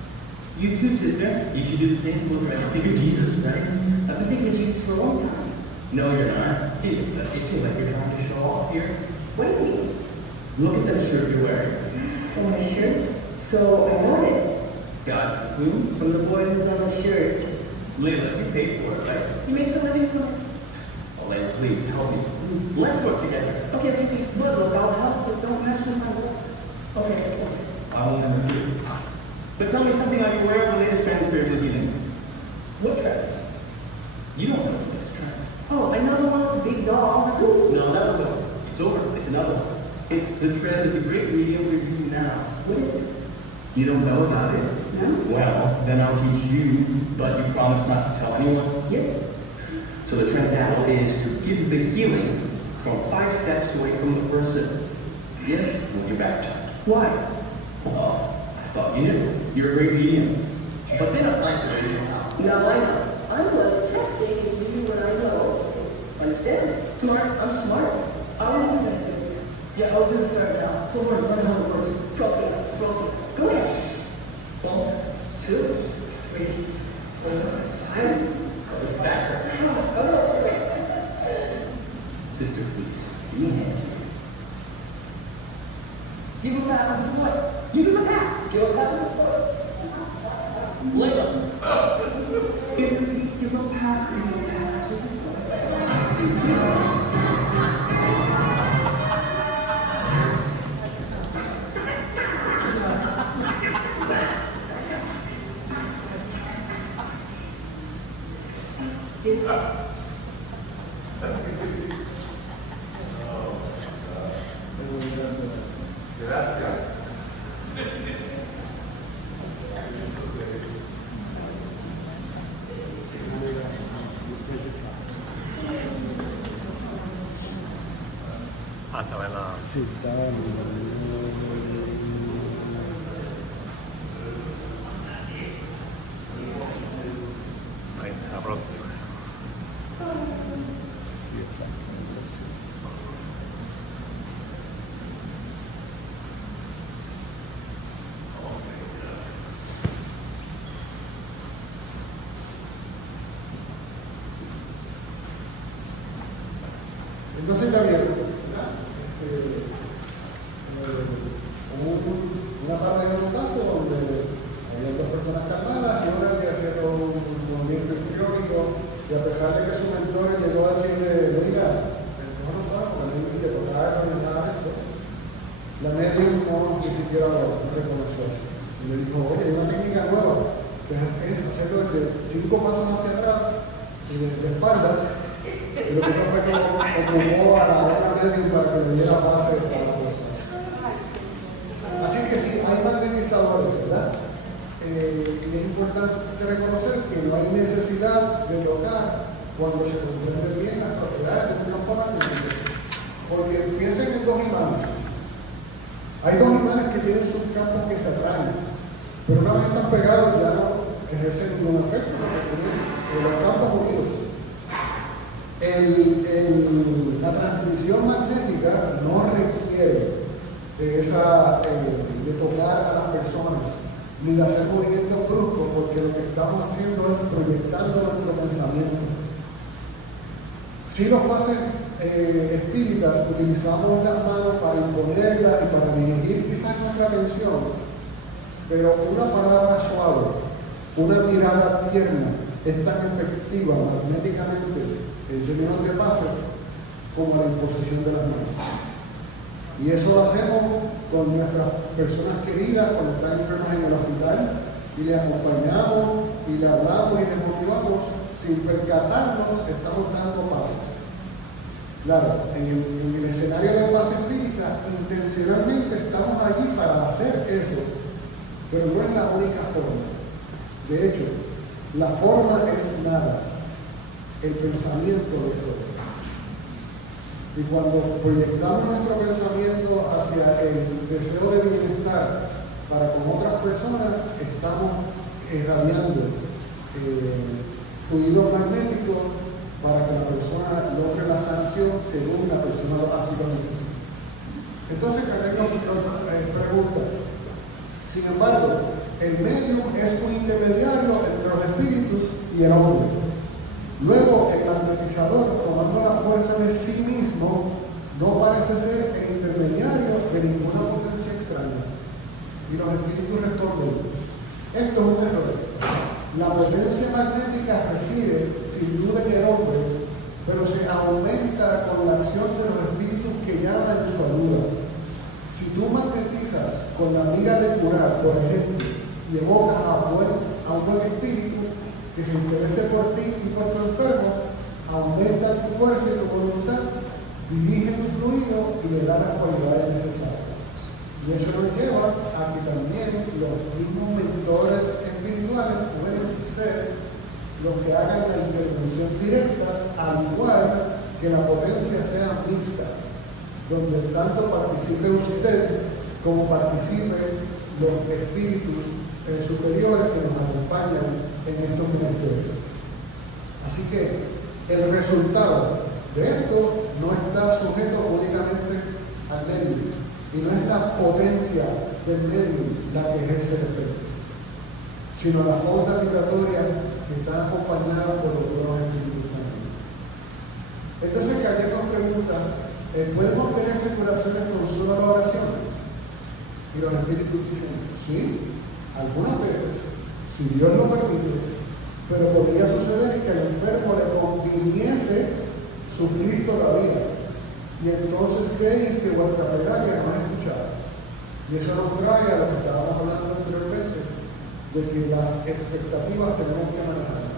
You too, sister. You should do the same. Close your eyes and think of Jesus, right? I've been thinking of Jesus for a long time. No, you're not. Dude, it seems like you're trying to show off here. What do you mean? Look at that shirt you're wearing. Oh, my shirt? So I bought it. Got who? From the boy who's on the shirt. Layla, you paid for it, right? He makes a living from it. Oh, Layla, please help me. Let's work together. Okay. Look, I'll help, but don't mess with my work. Okay. I won't ever do. But tell me something how you wear the latest trend spiritual healing. it's another one. It's the trend of the great medium review now. What is it? You don't know about it? No? Well, then I'll teach you, but you promise not to tell anyone. Yes. So the trend now is to give the healing from 5 steps away from the person. Yes, with your back turned. Why? Oh, I thought you knew. You're a great medium. But they don't like the way you know. Now I know. I'm just testing and giving you what I know. Understand? Smart. I'm smart. I was doing that. Yeah, I was going to start now. So we're learn how it works. Profit. Go ahead. 1, 2, 3, 4, 5. Cover back her. Sister, please. Give me a hand. Give him a pass on the sport. Give him a pass. Give him a pass on the sport. Layla. Give him a piece. Give him a pass. Give him a pass. Sí, está Ahí está, la próxima. Sí, exacto. Entonces está bien. Una parte de un caso donde había 2 personas calmadas y una que hacía todo un movimiento histriónico y a pesar de que su mentor llegó a decirle, mira, el mejor no sabe porque no hay que tocar ni nada de esto, la medium no ni siquiera lo reconoció así. Y le dijo, oye, hay una técnica nueva, que es hacerlo desde 5 pasos hacia atrás y de espalda. Y lo que hizo fue que ocupó a la otra medium para que le diera base a la persona. Así que sí, hay magnetizadores, ¿verdad? Y es importante reconocer que no hay necesidad de tocar cuando se comprenden bien las propiedades de un campo magnético. Porque piensen en 2 imanes. Hay 2 imanes que tienen sus campos que se atraen, pero una vez están pegados ya no ejercen ningún efecto porque tienen los campos unidos. La transmisión magnética no requiere de tocar a las personas ni de hacer movimientos bruscos, porque lo que estamos haciendo es proyectando nuestro pensamiento. Si los pases espíritas utilizamos las manos para imponerla y para dirigir quizás nuestra atención, pero una palabra suave, una mirada tierna es tan efectiva magnéticamente en términos de pases como la imposición de las manos. Y eso lo hacemos con nuestras personas queridas cuando están enfermas en el hospital y les acompañamos y le hablamos y les motivamos sin percatarnos, estamos dando pases. Claro, en el escenario del pase espírita, intencionalmente estamos allí para hacer eso, pero no es la única forma. De hecho, la forma es nada, el pensamiento de todo. Y cuando proyectamos nuestro pensamiento hacia el deseo de bienestar para con otras personas, estamos irradiando fluidos magnéticos para que la persona logre la sanación según la persona así lo necesita. Entonces, Karen nos pregunta, sin embargo, el medium es un intermediario entre los espíritus y el hombre. Luego, el magnetizador, tomando la fuerza de sí mismo, no parece ser el intermediario de ninguna potencia extraña. Y los espíritus responden, esto es un error. La potencia magnética reside, sin duda, en el hombre, pero se aumenta con la acción de los espíritus que llaman en su ayuda. Si tú magnetizas con la mira de curar, por ejemplo, y evocas a un buen espíritu que se interese por ti y por tu enfermo, aumenta tu fuerza y tu voluntad dirige el fluido y le da las cualidades necesarias. Y eso nos lleva a que también los mismos mentores espirituales pueden ser los que hagan la intervención directa, al igual que la potencia sea mixta, donde tanto participe usted como participen los espíritus superiores que nos acompañan en estos ministerios. Así que el resultado de esto no está sujeto únicamente al medio, y no es la potencia del medio la que ejerce el efecto, sino las ondas vibratorias que están acompañadas por los dos espíritus también. Entonces, Kardec nos pregunta, ¿pueden obtenerse curaciones con solo la oración? Y los espíritus dicen, sí, algunas veces, si Dios lo permite, pero podría suceder que al enfermo le conviniese sufrir todavía. Y entonces creéis que vuestra plegaria no es escuchada. Y eso nos trae a lo que estábamos hablando anteriormente, de que las expectativas tenemos que manejarlas.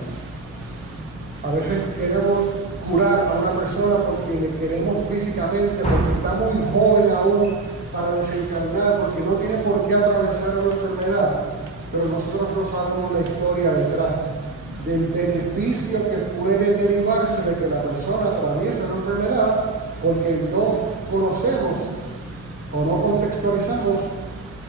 A veces queremos curar a una persona porque le queremos físicamente, porque está muy joven aún para desencarnar, porque no tiene por qué atravesar una enfermedad, pero nosotros no sabemos la historia detrás del beneficio que puede derivarse de que la persona atraviesa una enfermedad, porque no conocemos o no contextualizamos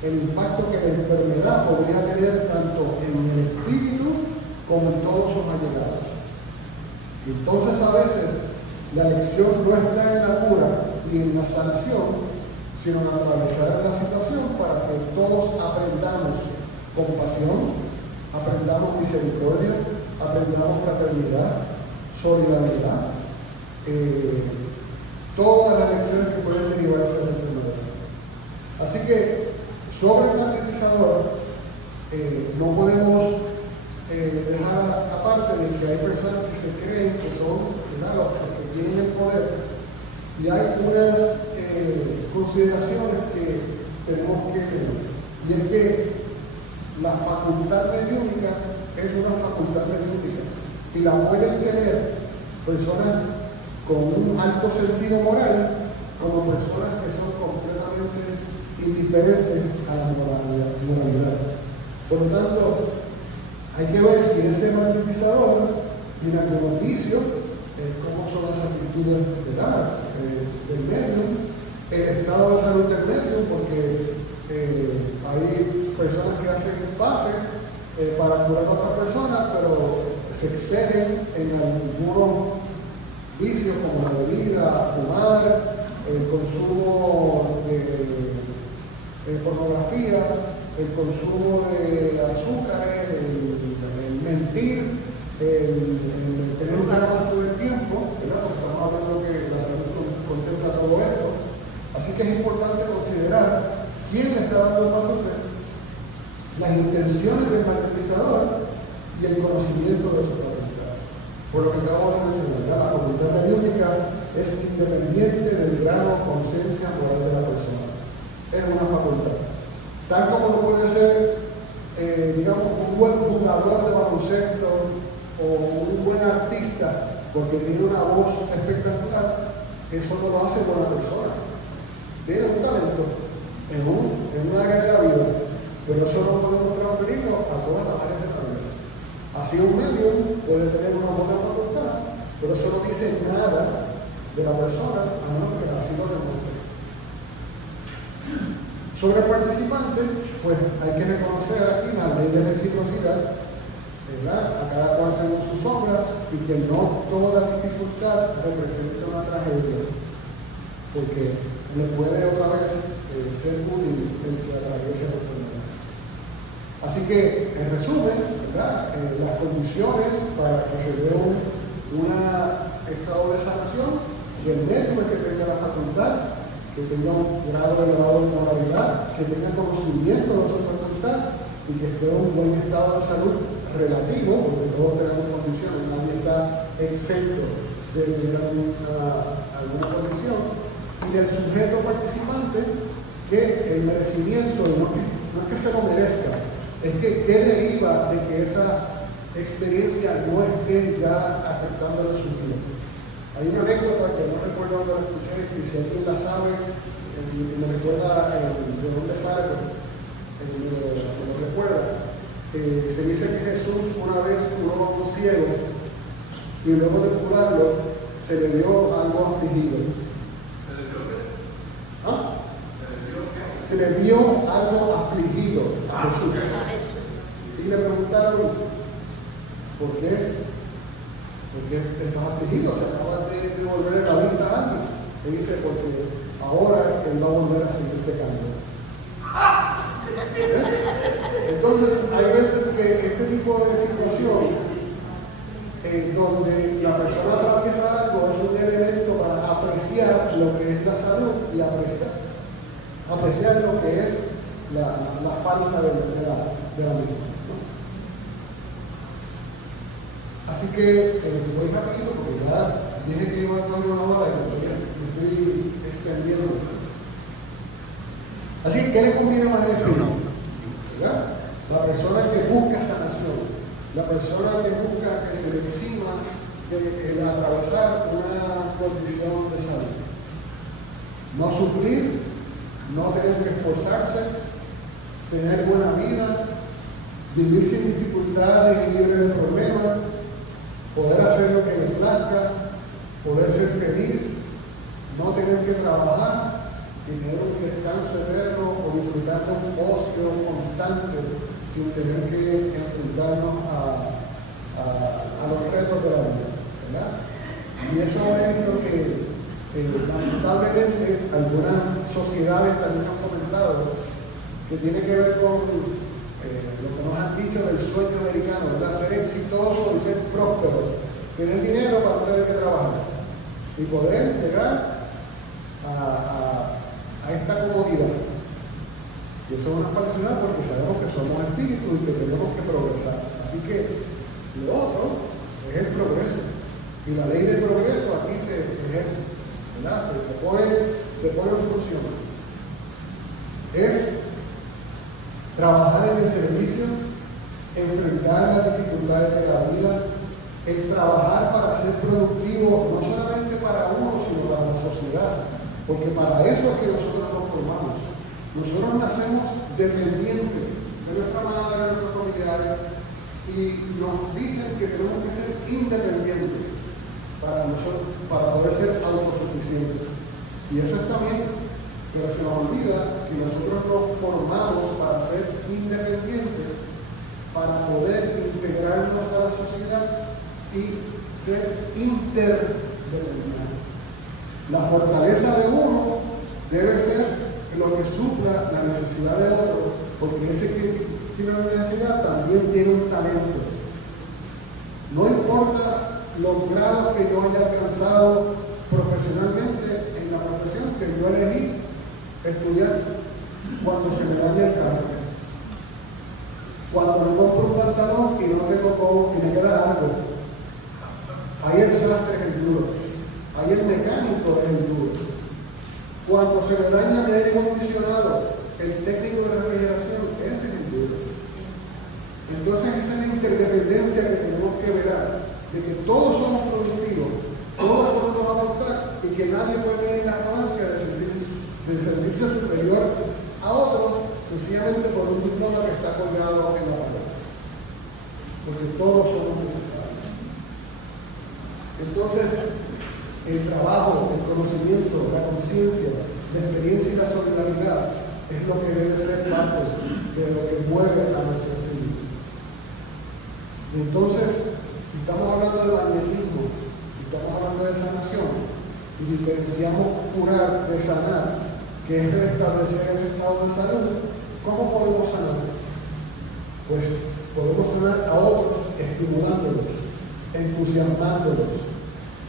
el impacto que la enfermedad podría tener tanto en el espíritu como en todos sus allegados. Entonces, a veces la lección no está en la cura ni en la sanación, sino en atravesar la situación para que todos aprendamos compasión, aprendamos misericordia, aprendamos fraternidad, solidaridad, todas las lecciones que pueden derivarse de la enfermedad. Así que sobre el magnetizador no podemos dejar aparte de que hay personas que se creen que son, ¿verdad?, los que tienen el poder, y hay unas consideraciones que tenemos que tener, y es que la facultad mediúnica es una facultad mediúnica y la pueden tener personas con un alto sentido moral como personas que son completamente indiferentes a la moralidad. Por lo tanto, hay que ver si ese magnetizador tiene algunos vicios, cómo son las actitudes del medium, el estado de salud del medium, porque hay personas que hacen pases para curar a otras personas, pero se exceden en algunos vicios como la bebida, fumar, el consumo de pornografía, el consumo de azúcares, el mentir, el tener una arma todo el tiempo, ¿verdad? Porque estamos hablando que la salud contempla todo esto. Así que es importante considerar quién le está dando el paso a usted, las intenciones del magnetizador y el conocimiento de su facultad. Por lo que acabo de mencionar, la facultad mediúnica es independiente del grado de conciencia moral de la persona. Es una facultad. Tal como lo puede ser, digamos, un buen jugador de baloncesto o un buen artista, porque tiene una voz espectacular, eso no lo hace buena persona. Tiene un talento en un área de la vida, pero eso no podemos transferirlo a todas las áreas de la vida. Así un medio puede tener una buena facultad, pero eso no dice nada de la persona a menos que así lo demuestre. Sobre el participante, pues hay que reconocer aquí la ley de reciprocidad, ¿verdad? A cada cual según sus obras, y que no toda dificultad representa una tragedia, porque le puede otra vez ser útil el que atraviese la enfermedad. Así que, en resumen, ¿verdad?, las condiciones para que se dé un estado de sanación, del médico que tenga la facultad, que tenga un grado elevado de moralidad, que tenga conocimiento de su facultad y que esté en un buen estado de salud relativo, porque todos tenemos condiciones, nadie está exento de tener alguna condición, y del sujeto participante que el merecimiento, no es que se lo merezca, es que deriva de que esa experiencia no esté ya afectándole su vida. Hay una anécdota que no recuerdo dónde la escuché, y si alguien la sabe y me recuerda de dónde sale, me lo recuerda. Se dice que Jesús una vez curó a un ciego y luego de curarlo se le vio algo afligido. ¿Ah? Se le vio algo afligido a Jesús. Y le preguntaron, ¿por qué? ¿Por qué estás afligido? Se acaba de devolver la vista a alguien. Y dice, porque ahora él va a volver a seguir pecando. Entonces, hay veces que este tipo de situación, donde la persona atraviesa algo, es un elemento para apreciar lo que es la salud y apreciar lo que es la falta de la misma. Así que voy rapidito porque ya tiene que llevar más de una hora y me estoy extendiendo. Así que, ¿qué le conviene más al espíritu? ¿Verdad? La persona que busca sanación, la persona que busca que se le exima de atravesar una condición de salud. No sufrir, no tener que esforzarse, tener buena vida, vivir sin dificultades y libre de problemas, poder hacer lo que le plazca, poder ser feliz, no tener que trabajar y tener un descanso eterno o disfrutar de un ocio constante sin tener que enfrentarnos a los retos de la vida, ¿verdad? Y eso es lo que lamentablemente algunas sociedades también han comentado, que tiene que ver con lo que nos han dicho del sueño americano, ¿verdad? Ser exitoso y ser próspero, tener dinero para no tener que trabajar y poder llegar a esta comodidad. Y eso es una falsedad porque sabemos que somos espíritus y que tenemos que progresar. Así que lo otro es el progreso. Y la ley del progreso aquí se ejerce, ¿verdad? Se pone en función. Es trabajar en el servicio, enfrentar las dificultades de la vida, el trabajar para ser productivo, no solamente para uno, sino para la sociedad. Porque para eso es que nosotros nos formamos. Nosotros nacemos dependientes de nuestra madre, de nuestros familiares, y nos dicen que tenemos que ser independientes para poder ser autosuficientes. Y eso está bien, pero se nos olvida que nosotros nos formamos para ser independientes, para poder integrarnos a la sociedad y ser interdependientes. La fortaleza de uno debe ser lo que supla la necesidad del otro, porque ese que tiene una necesidad también tiene un talento. No importa los grados que yo haya alcanzado profesionalmente en la profesión que yo elegí estudiar, cuando se me daña el carro, cuando me compro un pantalón y no tengo cómo y me queda largo, ahí el sastre es el duro, ahí el mecánico es el duro. Cuando se me daña el aire acondicionado, el técnico de refrigeración, ese es el duro. Entonces esa es la interdependencia que tenemos que ver, de que todos somos productivos, todos podemos aportar y que nadie puede tener la arrogancia de servicio superior a otros sencillamente por un diploma que está colgado en la pared. Porque todos somos necesarios. Entonces, el trabajo, el conocimiento, la conciencia, la experiencia y la solidaridad es lo que debe ser parte de lo que mueve a nuestro espíritu. Entonces, si estamos hablando de magnetismo, si estamos hablando de sanación, y diferenciamos curar de sanar, que es restablecer ese estado de salud, ¿cómo podemos sanar? Pues podemos sanar a otros estimulándolos, entusiasmándolos,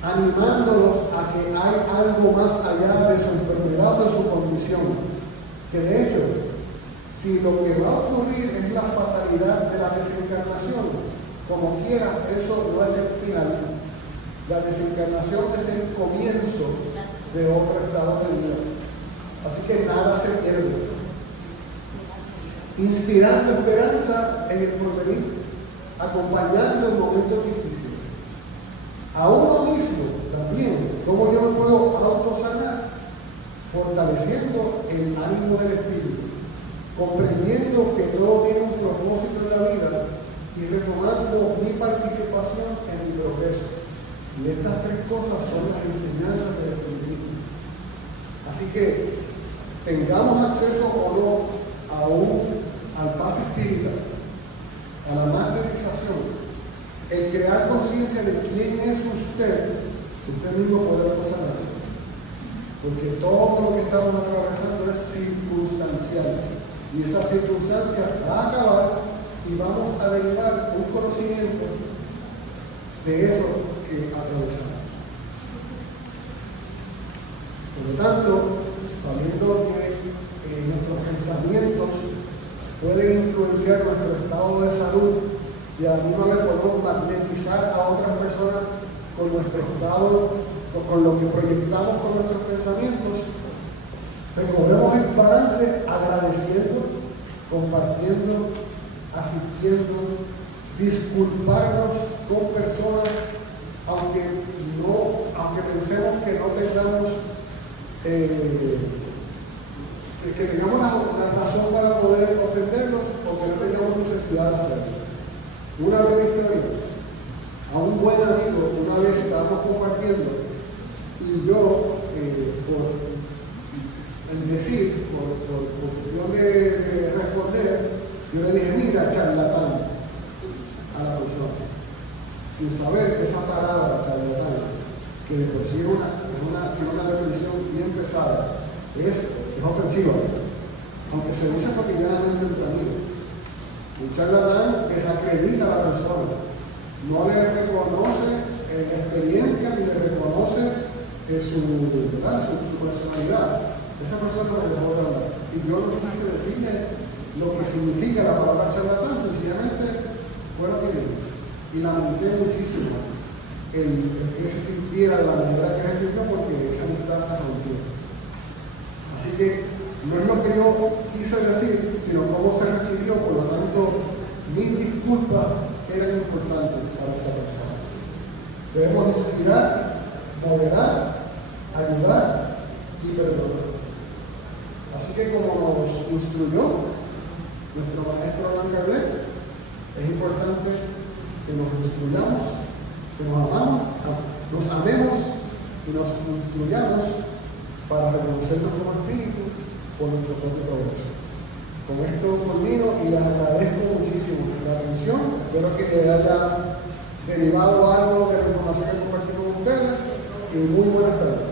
animándolos a que hay algo más allá de su enfermedad o de su condición. Que de hecho, si lo que va a ocurrir es la fatalidad de la desencarnación, como quiera, eso no es el final. La desencarnación es el comienzo de otro estado de vida. Así que nada se pierde. Inspirando esperanza en el porvenir, acompañando en momentos difíciles. A uno mismo también también, ¿cómo yo me puedo autosanar? Fortaleciendo el ánimo del espíritu, comprendiendo que todo tiene un propósito en la vida y retomando mi participación en mi progreso. Y estas tres cosas son las enseñanzas del espiritismo. Así que tengamos acceso o no al paz espírita, a la masterización, el crear conciencia de quién es usted mismo puede autosanarse. Porque todo lo que estamos atravesando es circunstancial. Y esa circunstancia va a acabar y vamos a derivar un conocimiento de eso que atravesamos. Por lo tanto, sabiendo que nuestros pensamientos pueden influenciar nuestro estado de salud y a la misma vez podemos magnetizar a otras personas con nuestro estado, o con lo que proyectamos con nuestros pensamientos, recordemos el balance agradeciendo, compartiendo, asistiendo, disculparnos con personas, aunque pensemos que no tengamos que tengamos la razón para poder ofenderlos o que no tengamos necesidad de hacerlo. Una breve historia. A un buen amigo, una vez estábamos compartiendo y yo, por cuestión de responder, yo le dije, mira, charlatán, a la persona, sin saber que esa palabra, charlatán, que de por sí tiene una definición bien pesada, es ofensiva, aunque se usa cotidianamente entre amigos. Un charlatán desacredita a la persona, no le reconoce la experiencia ni le reconoce su personalidad. Esa persona no le dejó de hablar. Y yo no quise decirle lo que significa la palabra charlatán, sencillamente fue lo que dijo. Y lamenté muchísimo que se sintiera de la manera que se sintió porque esa amistad se rompió. Así que no es lo que yo quise decir, sino cómo se recibió, por lo tanto, mis disculpas eran importantes para esta persona. Debemos inspirar, moderar, ayudar y perdonar. Así que como nos instruyó nuestro maestro Alan Kardec, es importante que nos instruyamos, que nos amemos y nos instruyamos para reconocernos como espíritu por nuestro propio progreso. Con esto culmino y les agradezco muchísimo la atención. Espero que haya derivado algo de la información que compartí con ustedes y muy buenas tardes.